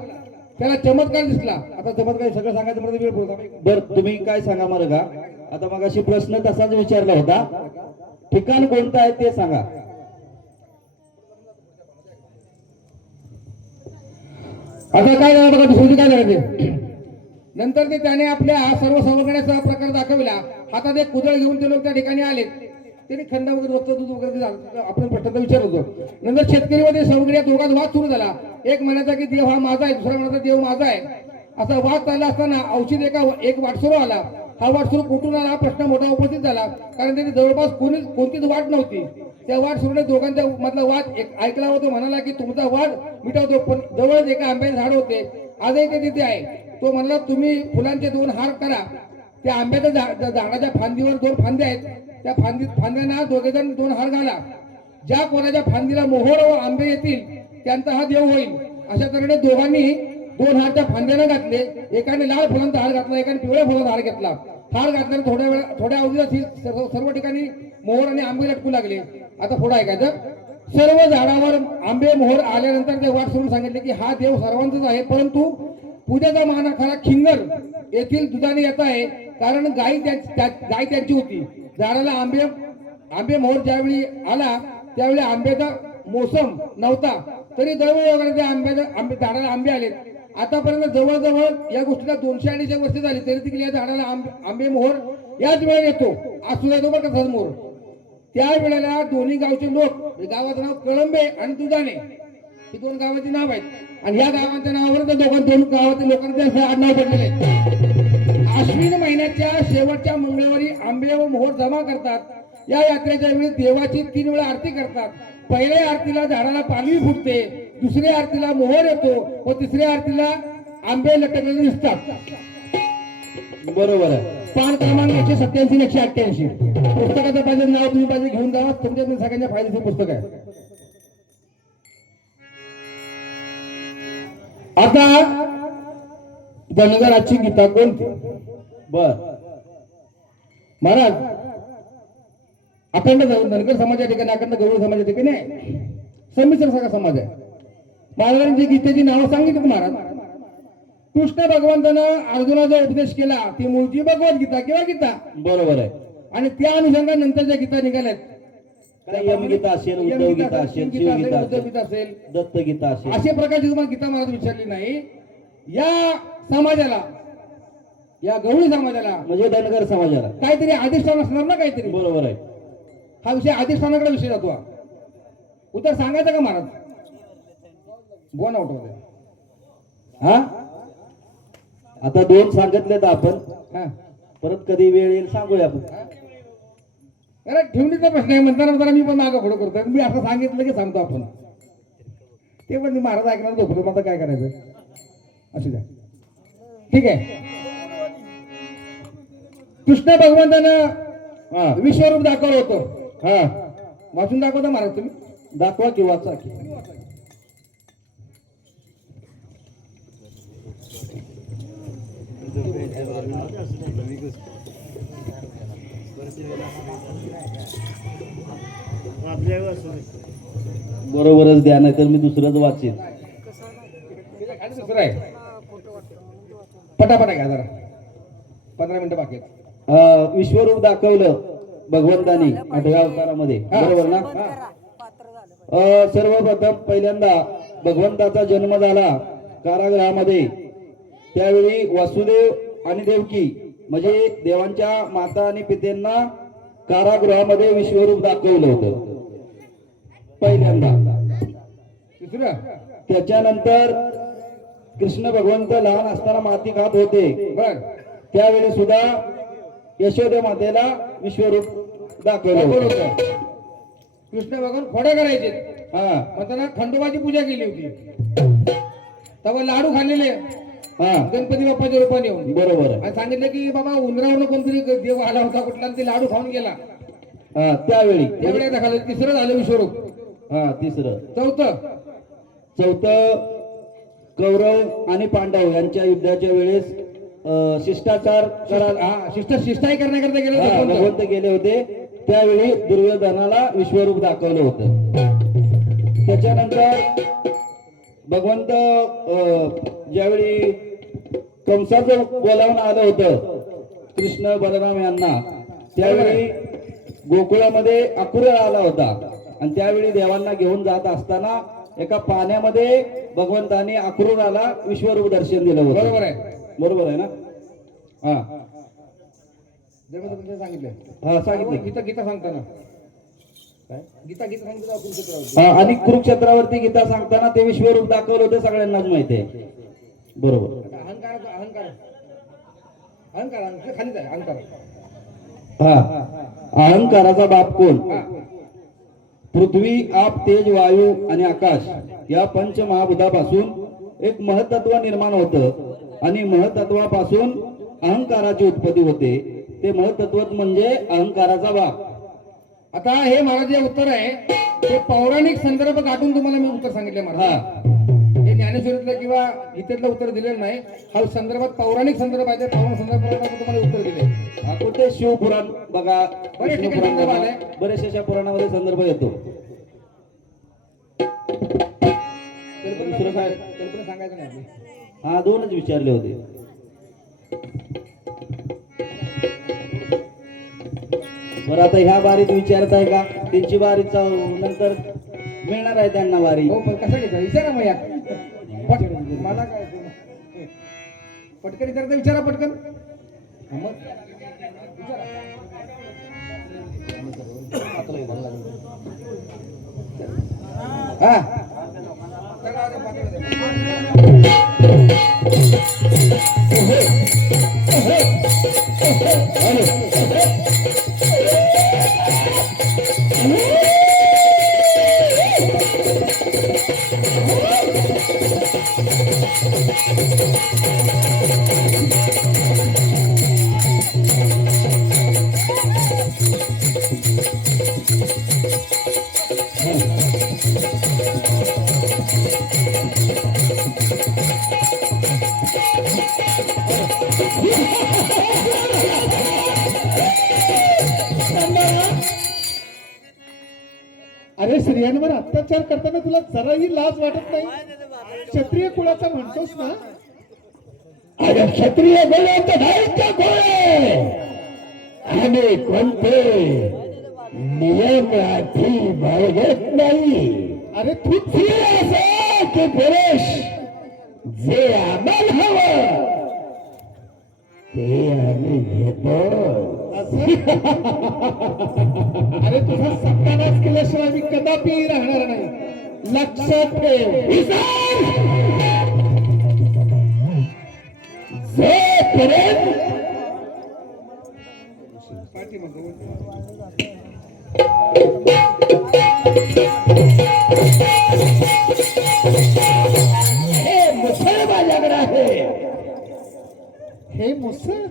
त्याला चमत्कार दिसला. आता चमत्कार सगळं सांगायचं मला वेळ पुरता. बरं तुम्ही काय सांगा मला का, आता मगाशी प्रश्न तसाच विचारला होता, ठिकाण कोणतं आहे ते सांगा. आता काय झालं बघा, दुसरी काय झालं ते नंतर ते त्याने आपल्या सर्व सवंगण्याचा प्रकार दाखविला. हातात एक कुदळ घेऊन ते लोक त्या ठिकाणी आले. त्यांनी खंड वगैरे रोजचं दूध वगैरे आपण प्रश्नाचा विचार होतो. नंतर शेतकरी व ते सवंगड्या दोघात वाद सुरू झाला. एक म्हणायचा की देव हा माझा आहे, दुसरा म्हणायचा देव माझा आहे. असा वाद चालला असताना औषध एक वाटसरू आला. हा वाटसरू कुठून आला हा प्रश्न मोठा उपस्थित झाला. कारण त्याची जवळपास कोणतीच वाट नव्हती. त्या वाटसरूने दोघांच्या मधला वाद ऐकला होता. म्हणाला की तुमचा वाद मिटवतो. पण जवळच एका आंब्याचे झाड होते, आजही ते तिथे आहे. तो म्हणला तुम्ही फुलांचे 2 हार करा. त्या आंब्याच्या झाडाच्या फांदीवर 2 फांद्या आहेत. त्या फांद्यांना दोघेजण 2 हार घाला. ज्या कोणाच्या फांदीला मोहोर व आंबे येतील त्यांचा हा देव होईल. अशा तऱ्हेने दोघांनी 2 हारच्या फांद्यानं घातले. एकाने लाल फुलांचा हार घातला, एकाने पिवळ्या फुलांचा हार घेतला. हार घातल्याने थोड्या अवधीत सर्व ठिकाणी मोहोर आणि आंबे लटकू लागले. आता पुढे ऐकायचं. सर्व झाडावर आंबे मोहोर आल्यानंतर ते वाट सोडून सांगितले की हा देव सर्वांचाच आहे, परंतु पूजेचा मान खरा खिंगर येथील दुधाने येत आहे. कारण गाय त्यांची होती. झाडाला आंबे मोहोर ज्यावेळी आला त्यावेळी आंब्याचा मोसम नव्हता, तरी दरवेळी वगैरे त्या झाडाला आंबे आले. आतापर्यंत जवळजवळ या गोष्टीला 200-250 वर्ष झाली, तरी देखील या झाडाला आंबे मोहोर याच वेळेला येतो. आज सुद्धा येतो बरं का मोहोर. त्या वेळेला दोन्ही गावचे लोक, गावाचं नाव कळंबे आणि दुधाने, ही 2 गावाची नाव आहेत. आणि या गावांच्या नावावर त्या 2 गावातील लोकांचे आडनाव पडलेले आहेत. आश्विन महिन्याच्या शेवटच्या मंगळवारी आंबे व मोहोर जमा करतात. या यात्रेच्या वेळी देवाची 3 वेळा आरती करतात. पहिल्या आरतीला झाडाला पालवी फुटते, दुसऱ्या आरतीला मोहोर येतो व तिसऱ्या आरतीला आंबे लटकलेले दिसतात. बरोबर आहे. पान क्रमांक 187 188. पुस्तकाचं पाहिजे नाव तुम्ही पाहिजे घेऊन जावा. तुमच्या सगळ्यांच्या फायद्याचे पुस्तक आहे. आता धनगराची गीता कोणती? बर महाराज, अखंड धनगर समाजा ठिकाणी, अखंड गौरव समाजा ठिकाणी संमिश्र सगळा समाज आहे. महाराजांनी गीतेची नावं सांगितली महाराज. कृष्ण भगवंतानं अर्जुनाचा उपदेश केला ती मूळची भगवद्गीता किंवा गीता, बरोबर आहे. आणि त्या अनुषंगानंतर ज्या गीता निघाल्यात, काय यमगीता असेल, उद्धव गीता असेल, शिवगीता उद्धव असेल, गीता असेल, दत्तगीता असेल, अशा प्रकारची तुम्हाला गीता महाराज विचारली नाही. या समाजाला, या गवळी समाजाला म्हणजे धनगर समाजाला. काहीतरी अधिष्ठान असणार ना, काहीतरी. बरोबर आहे. हा विषय अधिष्ठानाकडे विषय जातो. उत्तर सांगायचं का महाराज? बोन आउट होते. हा आता 2 सांगितलेत आपण, हा परत कधी वेळ येईल सांगूया आपण. अरे ठेवणीचा प्रश्न आहे म्हणताना मी पण मागं पुढं करतो. मी असं सांगितलं की सांगतो आपण, ते पण मी महाराज ऐकणार झोपलो, मग आता काय करायचं. असू द्या, ठीक आहे. कृष्ण भगवंतानं विश्वरूप दाखवलं होतं. हा वाचून दाखवता महाराज तुम्ही? दाखवा की वाचा की. बरोबरच द्या, नाही तर मी दुसरंच वाचेन. आणि दुसरं आहे, पटापटा घ्या जरा, 15 मिनिटं बाकी आहेत. विश्वरूप दाखवलं भगवंतानी 8व्या अवतारामध्ये, बरोबर ना? सर्वप्रथम पहिल्यांदा भगवंताचा जन्म झाला कारागृहामध्ये. त्यावेळी वासुदेव आणि देवकी म्हणजे देवांच्या माता आणि पित्यांना कारागृहामध्ये विश्वरूप दाखवलं होतं पहिल्यांदा. दुसरं, त्याच्यानंतर कृष्ण भगवंत लहान असताना माती खात होते. बर, त्यावेळी सुद्धा यशोदे मातेला विश्वरूप दाखवलं होतं. कृष्ण भगवान खोड्या करायचे. हा म्हणताना खंडोबाची पूजा केली होती. तेव्हा लाडू खाल्लेले हा गणपती बाप्पाच्या रूपाने येऊन, बरोबर आहे. आणि सांगितलं की बाबा उंदरावरून कोणतरी देव आला होता कुठला, आणि ते लाडू खाऊन गेला. हा त्यावेळी त्यावेळी दाखवलं. तिसरं झालं विश्वरूप. हा तिसरं. चौथं कौरव आणि पांडव यांच्या युद्धाच्या वेळेस शिष्टाचार शिष्टाई करण्याकरता गेले हा, होते. भगवंत गेले होते. त्यावेळी दुर्योधनाला विश्वरूप दाखवलं होतं. त्याच्यानंतर भगवंत ज्यावेळी कंसाचं बोलावून आलं होतं कृष्ण बलराम यांना, त्यावेळी गोकुळामध्ये अक्रूर आला होता. आणि त्यावेळी देवांना घेऊन जात असताना एका पाण्यामध्ये भगवंतांनी अक्रूराला विश्वरूप दर्शन दिलं होतं. बरोबर आहे, बरोबर आहे ना? हा सांगितलं. हा सांगितलं. गीता गीता सांगताना काय? गीता गीता सांगितलं आपण कुरुक्षेत्रावरती. आणि कुरुक्षेत्रावरती गीता सांगताना ते विश्वरूप दाखवलं होतं, सगळ्यांनाच माहिती आहे. बरोबर. अहंकाराचा अहंकार अहंकार अहंकार खालीच आहे. अहंकार, हा अहंकाराचा बाप कोण? हा, पृथ्वी, आप, तेज, वायू आणि आकाश या पंचमहाभूतापासून एक महतत्व निर्माण होतं, आणि महतत्वापासून अहंकाराची उत्पत्ती होते. ते महतत्व म्हणजे अहंकाराचा बाप. आता हे महाराज जे उत्तर आहे ते पौराणिक संदर्भ गाठून तुम्हाला मी उत्तर सांगितले महाराज. हा हे ज्ञानेश्वरीतलं किंवा इथलं उत्तर दिलेलं नाही. हा संदर्भात पौराणिक संदर्भ आहे. ते पौराणिक संदर्भात तुम्हाला उत्तर दिले. कुठे शिवपुराण बघा, बरेच विष्णू ठिकाणी पुराण संदर्भ बघा, आले. बऱ्याचशा पुराणामध्ये संदर्भ येतो. कल्पना काय कल्पना सांगायचं नाही आपली. हा 2च विचारले होते. बरं आता ह्या बारीत विचारताय का? त्यांची बारी नंतर मिळणार आहे त्यांना बारी. हो पण कसं घ्यायचं विचारा मग या. मला काय पटकन विचारता, विचारा पटकन. हा, मग विचारा. हा अरे स्त्रियांवर अत्याचार करताना तुला जराही लाज वाटत नाही? क्षत्रिय कुळाचा म्हणतोस ना? अरे क्षत्रिय बोलत धायच्या गोळे आणि कोणते नियम अटी बाळगत नाही. अरे तू असं की पुरुष जे आम्हाला हवं ते आम्ही घेतो. अरे तुझा सत्यानाश केल्याशिवाय मी कदापि राहणार नाही, लक्षात ठेव. जोपर्यंत हे मुसळ माझ्याकडे आहे. हे मुसळ,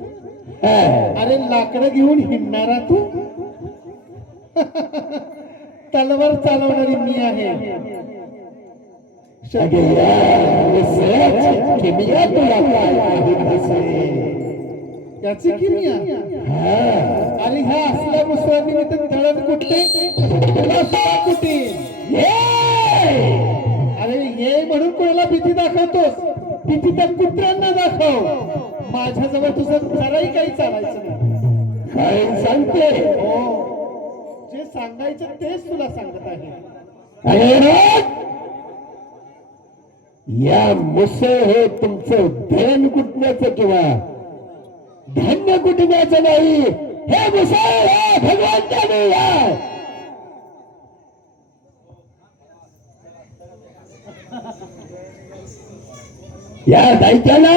हा. अरे लाकडं घेऊन हिंडणारा तू. तलवार चालवणारी मी आहे. अगे या मुसळाची किमया तुला काय माहित असेल? याची किमिया. अरे ह्या असल्या मुसळानिमित्त दळण कुठे तुला सुद्धा कुठे. अरे ये म्हणून कोणाला भीती दाखवतोस? भीती त्या कुत्र्यांना दाखव. माझ्याजवळ तुझं जराही काही चालायचं नाही. काय सांगते? हो, जे सांगायचं तेच तुला सांगत आहे. अरे राज, या मुसळ हे तुमचं धन कुटण्याचं किंवा धान्य कुटण्याचं नाही. हे मुसळ हे भगवंताने या दैत्याला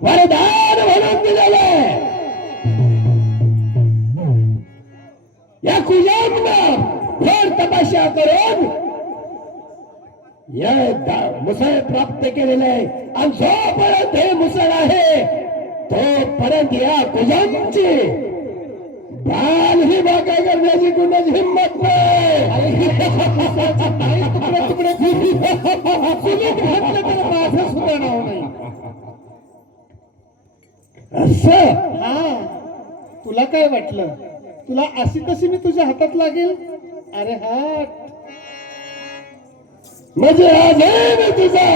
वरदान म्हणून दिलेलं. या कुजामनं घोर तपस्या करून या मुसळ प्राप्त केलेलं आहे. आणि जोपर्यंत हे मुसळ आहे तोपर्यंत या कुजामची बाल ही बाका करण्याची कुणाची हिंमत नाही. तुकडे तुकडे कुणीच घातलं तर माझं सुद्धा नाव नाही. असं हा, तुला काय वाटलं? तुला अशी तशी मी तुझ्या हातात लागेल? अरे हा, म्हणजे आजही मी तुझा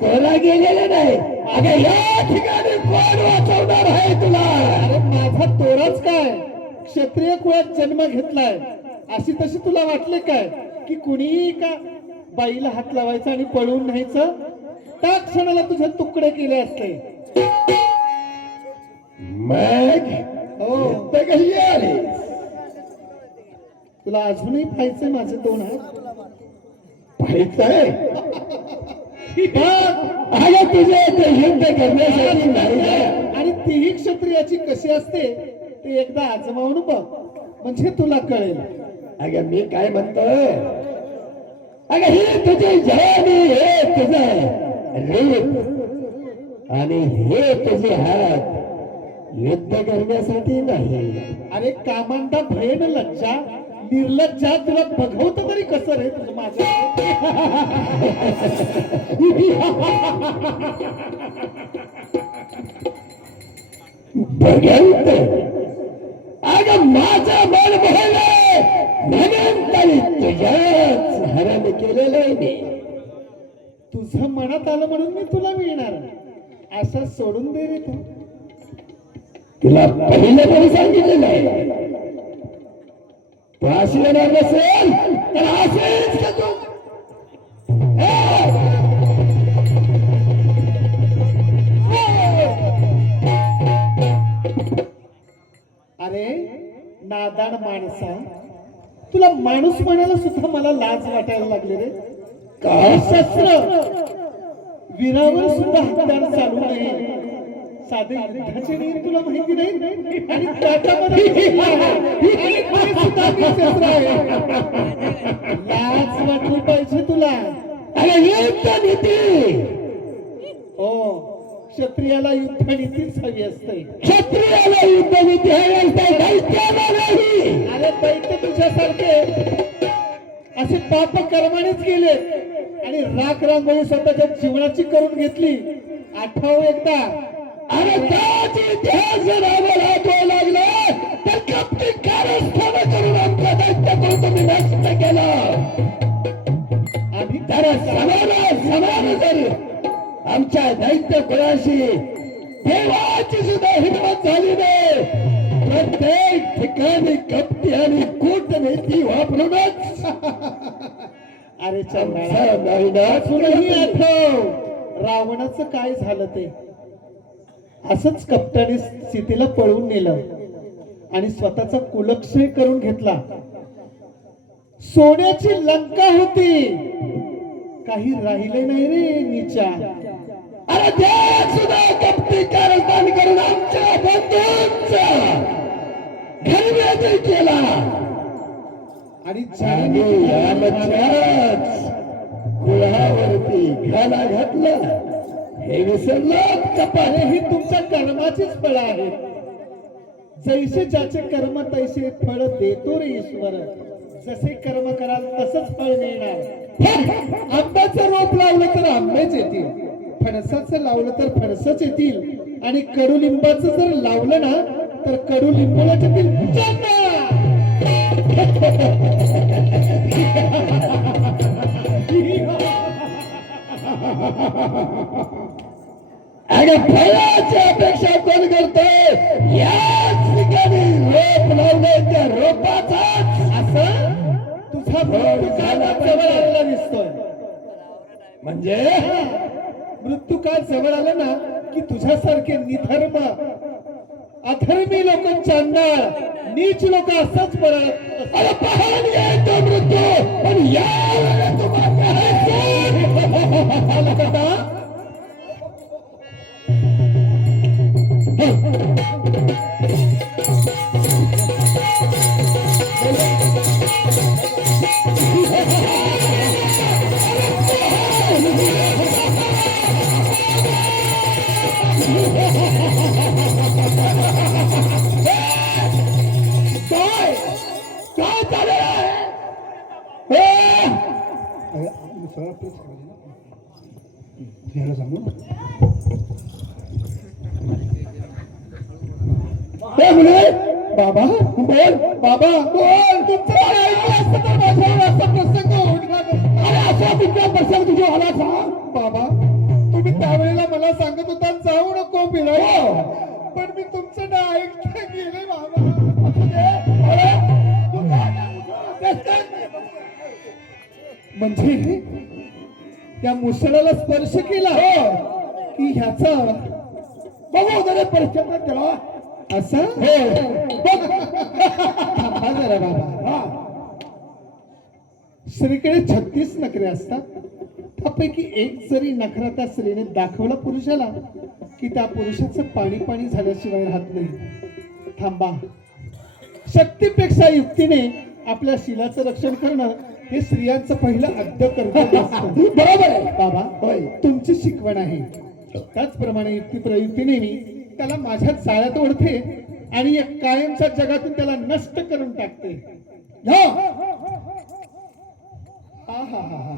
तोला गेलेला नाही. अगं या ठिकाणी कोण वाचवणार आहे तुला? अरे माझा तोराच काय, क्षत्रिय कुळात जन्म घेतलाय. अशी तशी तुला वाटले काय की कुणी का बाईला हात लावायचा आणि पळून न्यायचं? त्या क्षणाला तुझे तुकडे केले असते. मग हो, ते कशी आली? तुला अजूनही पाहायचंय माझे दोन हात? पाहिजे अगं तुझे ते युद्ध करण्यासाठी नाही का? आणि तीही क्षत्रियाची कशी असते ते एकदा आजमावून बघ, म्हणजे तुला कळेल. अगं मी काय म्हणतोय, अगं ही तुझी जवानी, हे तुझं रूप आणि हे तुझे हात युद्ध करण्यासाठी नाही. अरे कामांता भयन लज्जा निर्लज्जा, तुला बघवत तरी कसं रे तुझं माझं? भगवंत अगं माझं मन मोहलंय म्हणून तरी तुझ्याच हरण केलेलं आहे मी. तुझं मनात आलं म्हणून मी तुला मिळणार, असं सोडून दे रे तू. तुला पहिलं तरी सांगितलेलं आहे, तू अशी येणार नसेल तर असेच का तू? अरे नादान माणसा, तुला माणूस म्हणायला सुद्धा मला लाज वाटायला लागले रे. का? शस्त्र वीरावर सुद्धा हत्यार चालू नये. साधे युद्धाचे नियम तुला माहिती नाही आणि त्याच्यामध्ये आणि ते सुद्धा मी शस्त्र आहे. लाज वाटली पाहिजे तुला. अरे युद्ध नीती, हो, क्षत्रियाला युद्ध नीतीच हवी असते. क्षत्रियाला युद्ध नीती हवी असते, दैत्याला नाही. अरे दैत्य तुझ्यासारखे असे पाप कर्मानेच गेले आणि राख रांगोळी स्वतःच्या जीवनाची करून घेतली. आठव एकदा. अरे त्याच इतिहास जर आम्हाला आठवायला लागला तर कपटी कारस्थान करून आमचा दैत्य करून तुम्ही नष्ट केला. आम्ही तर सणाला समान जर आमच्या दैत्य कुळाशी देवाची सुद्धा हिंमत झाली नाही. प्रत्येक ठिकाणी कपटी आणि कूटनीती वापरूनच अरे आमचा नायनाट तुलाही आठव रावणाचं काय झालं ते. असंच कपटाने सीतेला पळवून नेलं आणि स्वतःचा कुलक्षय करून घेतला. सोन्याची लंका होती, काही राहिले नाही रे नीचा. अरे त्या सुद्धा कपटी कारस्थान करून आमच्या बंधूंचा घरवेधी केला. आणि आणि याच्याच कुळावरती घाला घातला. हे विसरलात कपाळ. अरे ही तुमच्या कर्माचीच फळ आहेत. जैसे ज्याचे कर्म तैसे फळ देतो रे ईश्वर. जसे कर्म कराल तसंच फळ मिळणार. आंब्याचं रोप लावलं तर आंबेच येतील, फणसाचं लावलं तर फणसच येतील, आणि कडुलिंबाचं जर लावलं ना तर कडुलिंबूलाच येतील. अगं फळाची अपेक्षा कोण करतोय? याच ठिकाणी रोप लावलंय त्या रोपाचाच असं तुझा मृत्यू काळ जवळ आलेला दिसतोय. म्हणजे मृत्यू काळ जवळ आला ना की तुझ्यासारखे निधर्म अधर्मी लोक, चांडाळ नीच लोक असंच परत अरे पाहून येतो मृत्यू, पण या तुम्हाला काय काय चालू आहे? बाबा बोल, बाबा बोल. तुमचं काय ऐकलं असतं तर माझ्यावर असा प्रसंग उठला नसता. अरे असा कुठला प्रसंग तुझ्या आला सांग. बाबा तुम्ही त्यावेळेला मला सांगत होता जाऊ नको फिरायला, पण मी तुमचं ना ऐकता गेले बाबा. म्हणजे त्या मुसळाला स्पर्श केला की ह्याचा बघू जरा परिचय त्याला असा थांबा जरा बाबा. स्त्रीकडे 36 नखरे असतात, त्यापैकी एक जरी नखरा त्या स्त्रीने दाखवला पुरुषाला की त्या पुरुषाचं पाणी पाणी झाल्याशिवाय राहत नाही. थांबा. शक्तीपेक्षा युक्तीने आपल्या शिलाचं रक्षण करणं हे स्त्रियांचं पहिलं आद्य कर्तव्य असतं. बरोबर आहे बाबा होय. तुमची शिकवण आहे. त्याचप्रमाणे युक्ती प्रयुक्तीने मी त्याला माझ्या जाळ्यात ओढते आणि या कायमच्या जगातून त्याला नष्ट करून टाकते. हा हा हा हा.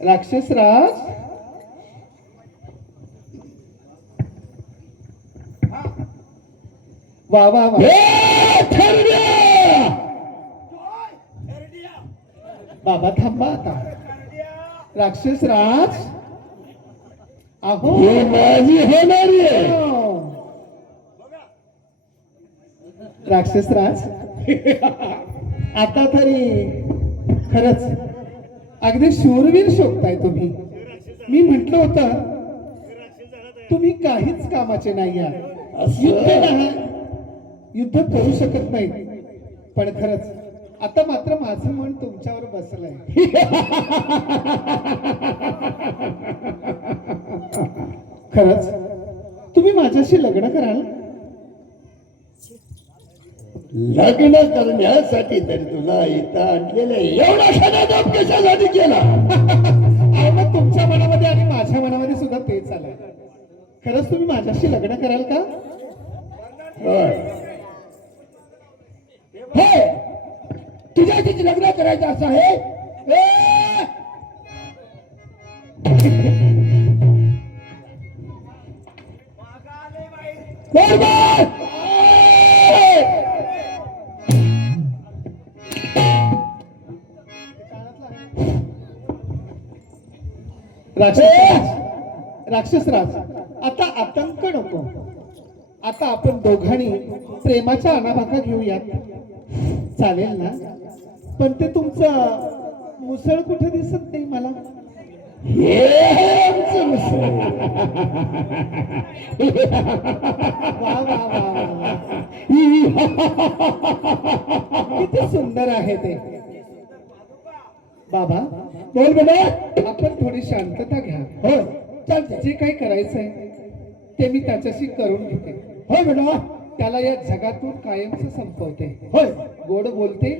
राक्षस राज वा वा वा. बाबा थांबा आता. राक्षस राज अहो हे माझी होणारी आहे. राक्षस राज आता तरी खरंच अगदी शूरवीर शोधताय तुम्ही. मी म्हटलं होतं तुम्ही काहीच कामाचे नाही आहात. युद्ध करू शकत नाही, पण खरंच आता मात्र माझं मन तुमच्यावर बसलंय. खरंच तुम्ही माझ्याशी लग्न कराल? लग्न करण्यासाठी तरी तुला इथं आणलेलं एवढा क्षणात कशासाठी केला? अहो, मग तुमच्या मनामध्ये आणि माझ्या मनामध्ये सुद्धा तेच आलंय. खरंच तुम्ही माझ्याशी लग्न कराल का? हे तुझ्या तिथे लग्न करायचं असं आहे? राक्षसराज, आता आतंक नको. आता आपण दोघांनी प्रेमाच्या अनाभाका घेऊयात, चालेल ना? पण ते तुमचं मुसळ कुठे दिसत नाही मला. हे आमचं मुसळ. वा वा वा वा. किती सुंदर आहे ते. बाबा बोल बेटा. आपण थोडी शांतता घ्या. हो चालते, जे काही करायचंय ते मी त्याच्याशी करून घेते. हो बेटा. त्याला या जगातून कायमच संपवते. होय. गोड बोलते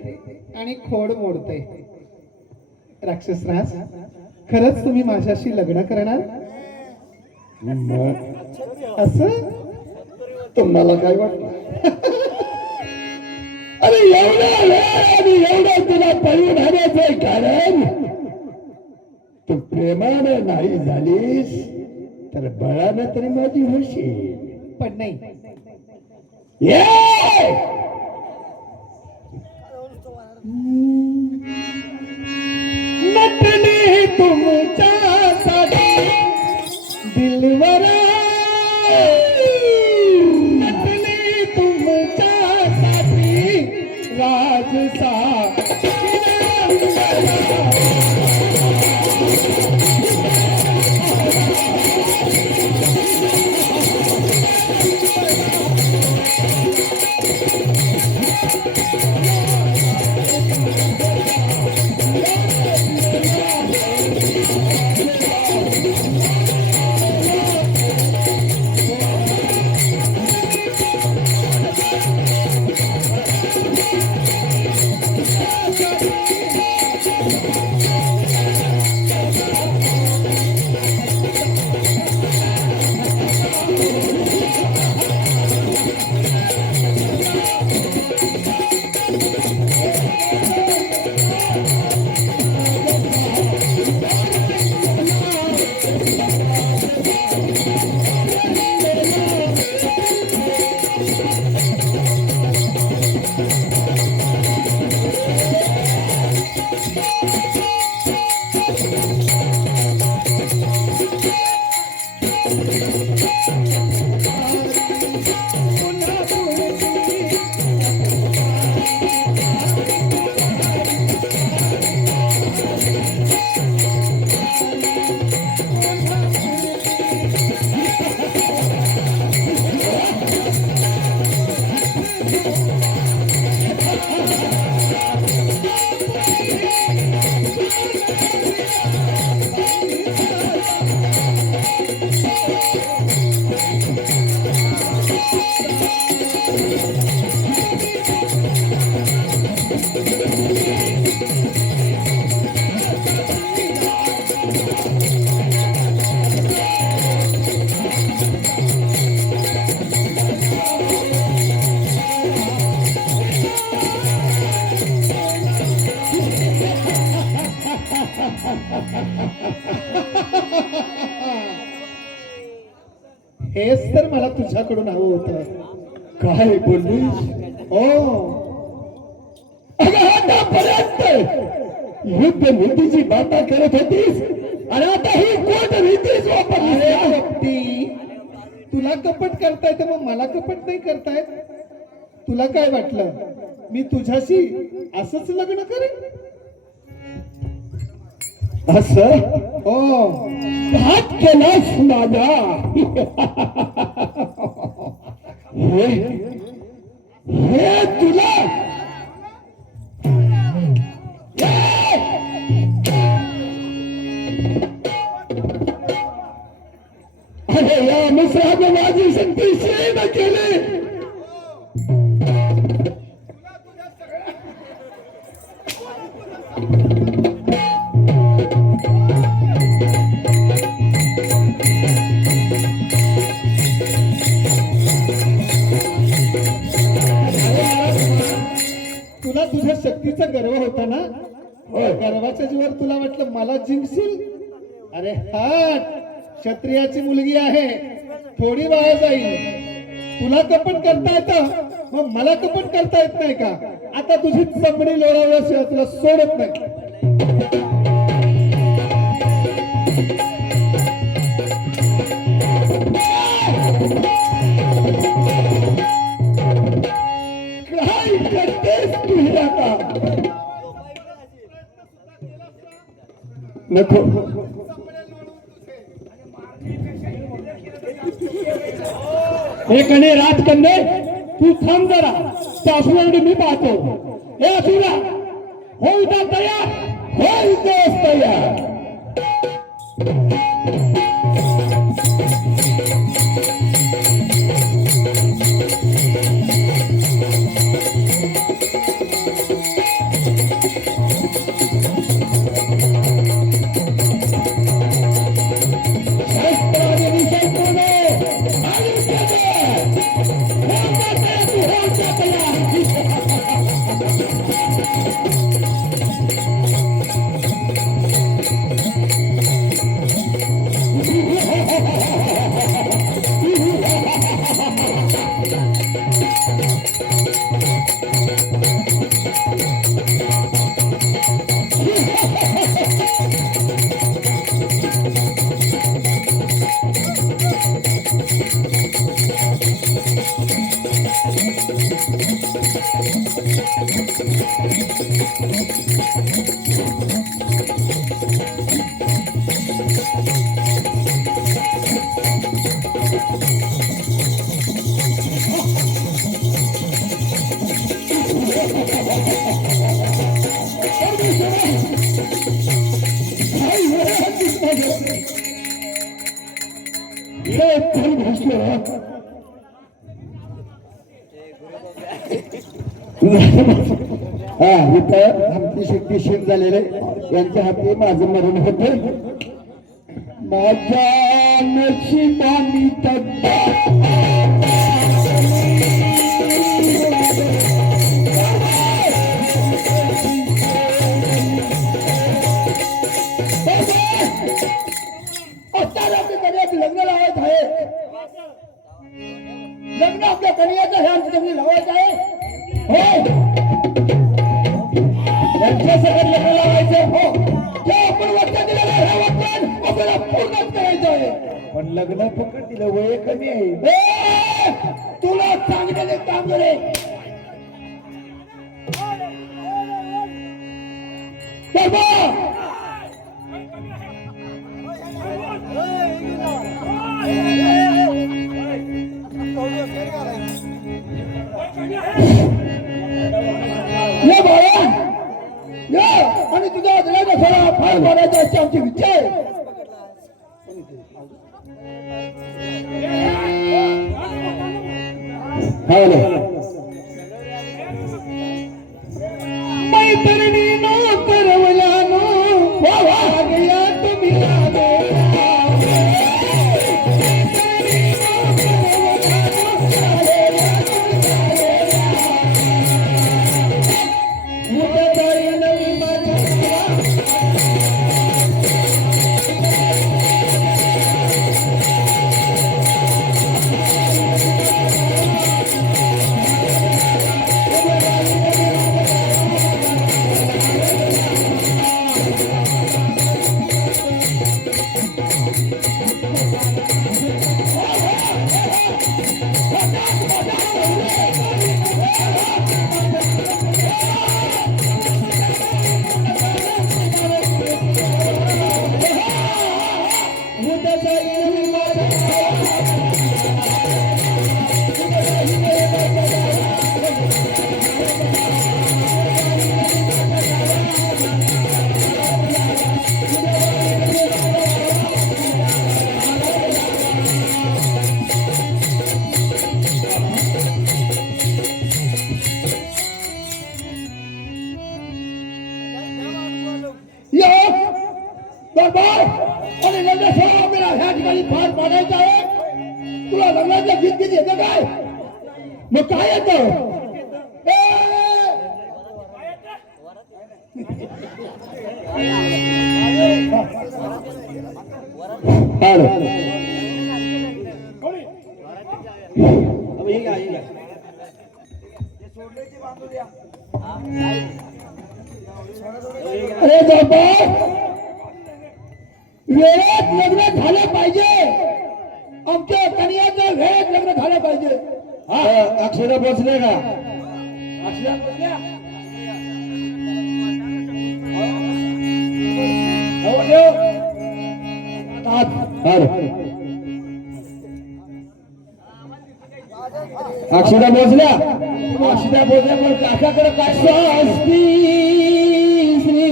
आणि खोड मोडते. राक्षसराज, खरंच तुम्ही माझ्याशी लग्न करणार मग असं? तुम्हाला काय वाटतं? अरे एवढा वेळ आणि एवढं तुला पळून आणायचं कारण तू प्रेमानं नाही झालीस तर बळानं तरी माझी होशील. पण नाही, ये नटली तुमच्यासाठी दिलवर, नटली तुमच्यासाठी राजसा. हेच तर मला तुझ्याकडून हवं होतं. काय बोललीस? हो, अगं आतापर्यंत युद्ध नीतीची बाता करत होतीस आणि आता ही कोट नीतीच अरे वापरली. कपटी, तुला कपट करता येतं मग मला कपट नाही करतायत. तुला काय वाटलं मी तुझ्याशी असंच लग्न करेन? असं हो, घात केलास माझा. हे हे तुला अरे या मिश्राने माझी शक्ती क्षीण केली. तुला तुझ्या शक्तीचा गर्व होता ना? गर्वाच्या जीवावर तुला वाटलं मला जिंकशील? अरे हट, क्षत्रियाची मुलगी आहे, थोडी वाया जाईल. तुला कपट करता येतं, मग मला कपट करता येत नाही का? आता तुझी चमडी लोळावल्याशिवाय तुला सोडत नाही. नको. हे कणे राजकन्ये तू थांब जरा सासूरवाडी मी पाहतो. हे असुरा होईल का तयार? होईल तेच तयार. हा इथं आमची शक्तीशील झालेले यांच्या हाती माझं मरण होतं. माझ्या नशिबानी लग्न लावायचं आहे. लग्न आपल्या कन्याचं हे आमचं लग्न लावायचं आहे. हो त्यांच्या सगळं लग्न लावायचं. हो जे आपण वचन दिलेलं आहे हे वचन आपल्याला पूर्णच करायचं आहे. पण लग्न फुकट दिलं वय कमी आहे. तुला चांगल्याने काम करे. ये बाळा ये आणि तुझ्या दिलेला सगळा फार मारायचा असते आमची इच्छा आहे. मैत्रिणी नो करवला नो गया तुम्ही आणि लग्नासह आपल्याला ह्या ठिकाणी फार पाडायचं आहे. तुला लग्नाचं गीत गीत येतं काय? मग काय येतं? अरे बाबा वेळेत लग्न झालं पाहिजे. आमच्या कन्याचं वेळेत लग्न झालं पाहिजे. अक्षरा पोचले का? अक्षरा पोचल्या अक्षता बोजल्या पण काकाकडे काय स्वस्ती श्री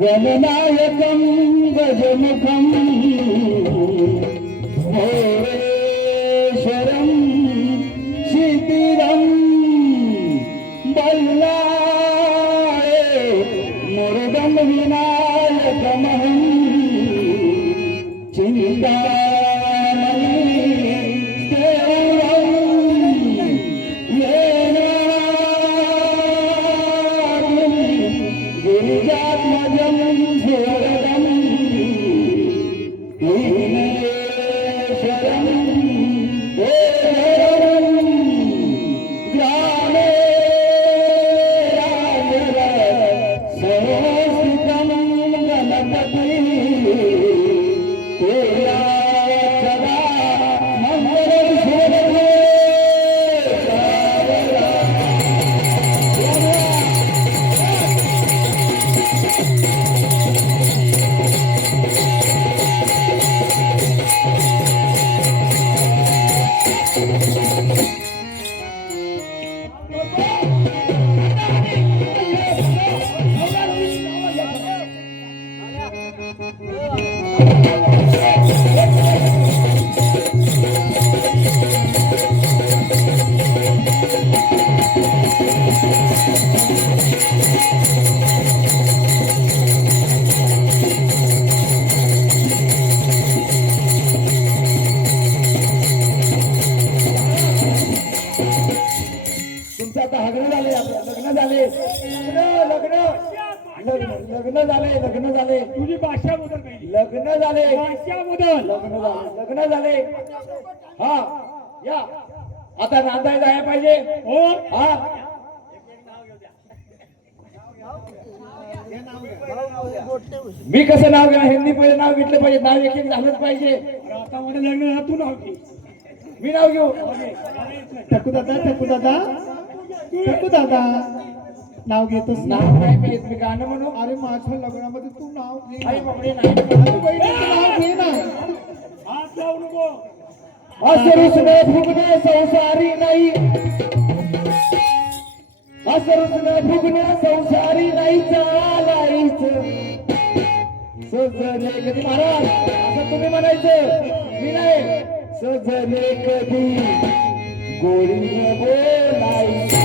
गणनायकम गजमुखम भोरेश्वरम शितिरम बल्लाळे मुरुगम विनायकमहं चिंतामणि देवं येनारं गिरिजात्मजं सुवरदं विघ्नेश्वरं देवं ग्रामे सर्वस्थितं गणपति तेरा सदा मंगल सुरभे तुमचं आता हगणं झाले लग्न झाले लग्न झाले तुझी भाषा बदल पाहिजे लग्न झाले भाषा बदल लग्न झाले हा या आता नांदाय जायला पाहिजे हो हा मी कसं नाव घ्या हिंदी पहिले नाव घेतलं पाहिजे नाव एक झालंच पाहिजे आता मला लग्न झालं, तू नाव घे मी नाव घेऊ टकू दादा नाव घेतोस ना? नाव नाही मी घेत मी गाणं म्हणू अरे माझ्या लग्नामध्ये तू नाव घे आई ना. बापरे, नाही अरे बहिणीचं नाव घे ना. हात लावू नको असरुसने फुगणे संसारी नाही असरुसने फुगणे संसारी नाही चालायचं सजले कधी महाराज असं तुम्ही म्हणायचं मी नाही सजले कधी गोडीने बोलायचं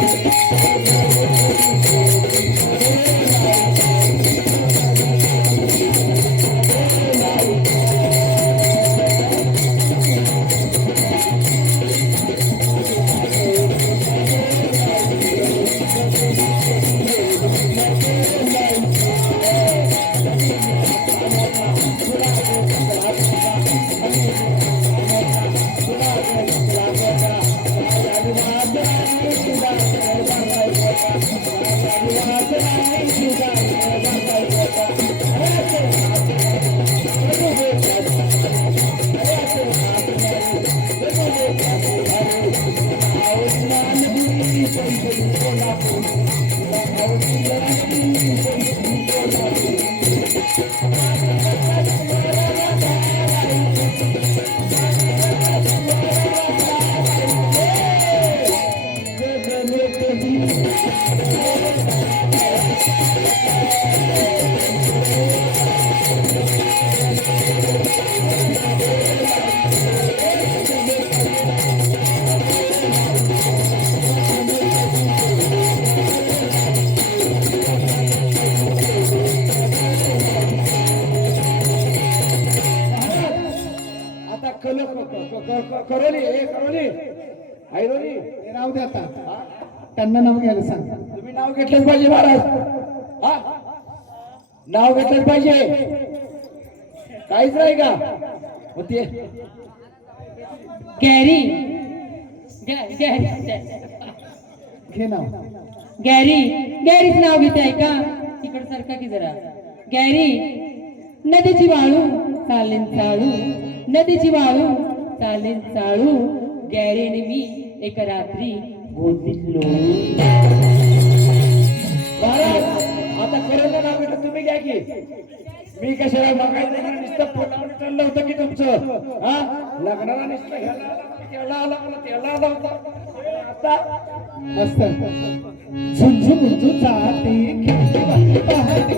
हे राहू दे आता त्यांना नाव घ्यायला सांग. तुम्ही नाव घेतलंच पाहिजे महाराज हा नाव घेतलंच पाहिजे काहीच नाही का होते गॅरी घे नाव. गॅरीच नाव घेते आहे का तिकड सारखा की जरा गॅरी नदीची वाळू चालेल चाळू नदीची वाळू चालेल चाळू गॅरीने मी एका रात्री बोललो. महाराज आता खरं नाव घेतलं तुम्ही घ्या की मी कशाला बघायचं ना, नुसतं फोनावर चाललं होतं की तुमचं हा लग्नाला नुसतं ह्याला आला, त्याला आला, मला त्याला आला होता. आता मस्त झुंझुन जाते खेळी पहाटे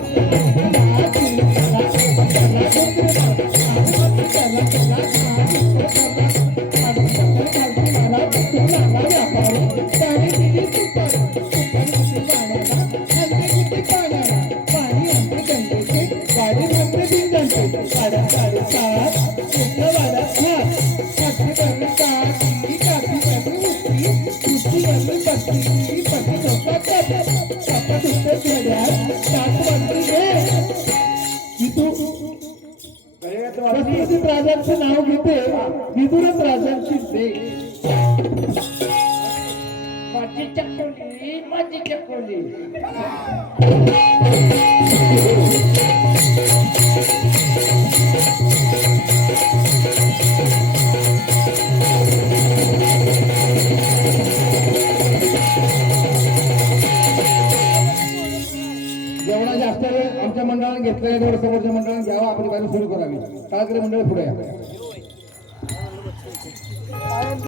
राजांचं नाव घेते विदुरच राजांची देख माझी चकोली, माझी चकोली. जेवढा जास्त वेळ आमच्या मंडळाने घेतलेला तेवढं समोरच्या मंडळाने घ्यावा, आपली बाजू सुरू करावी. काळकरी मंडळ पुढे या.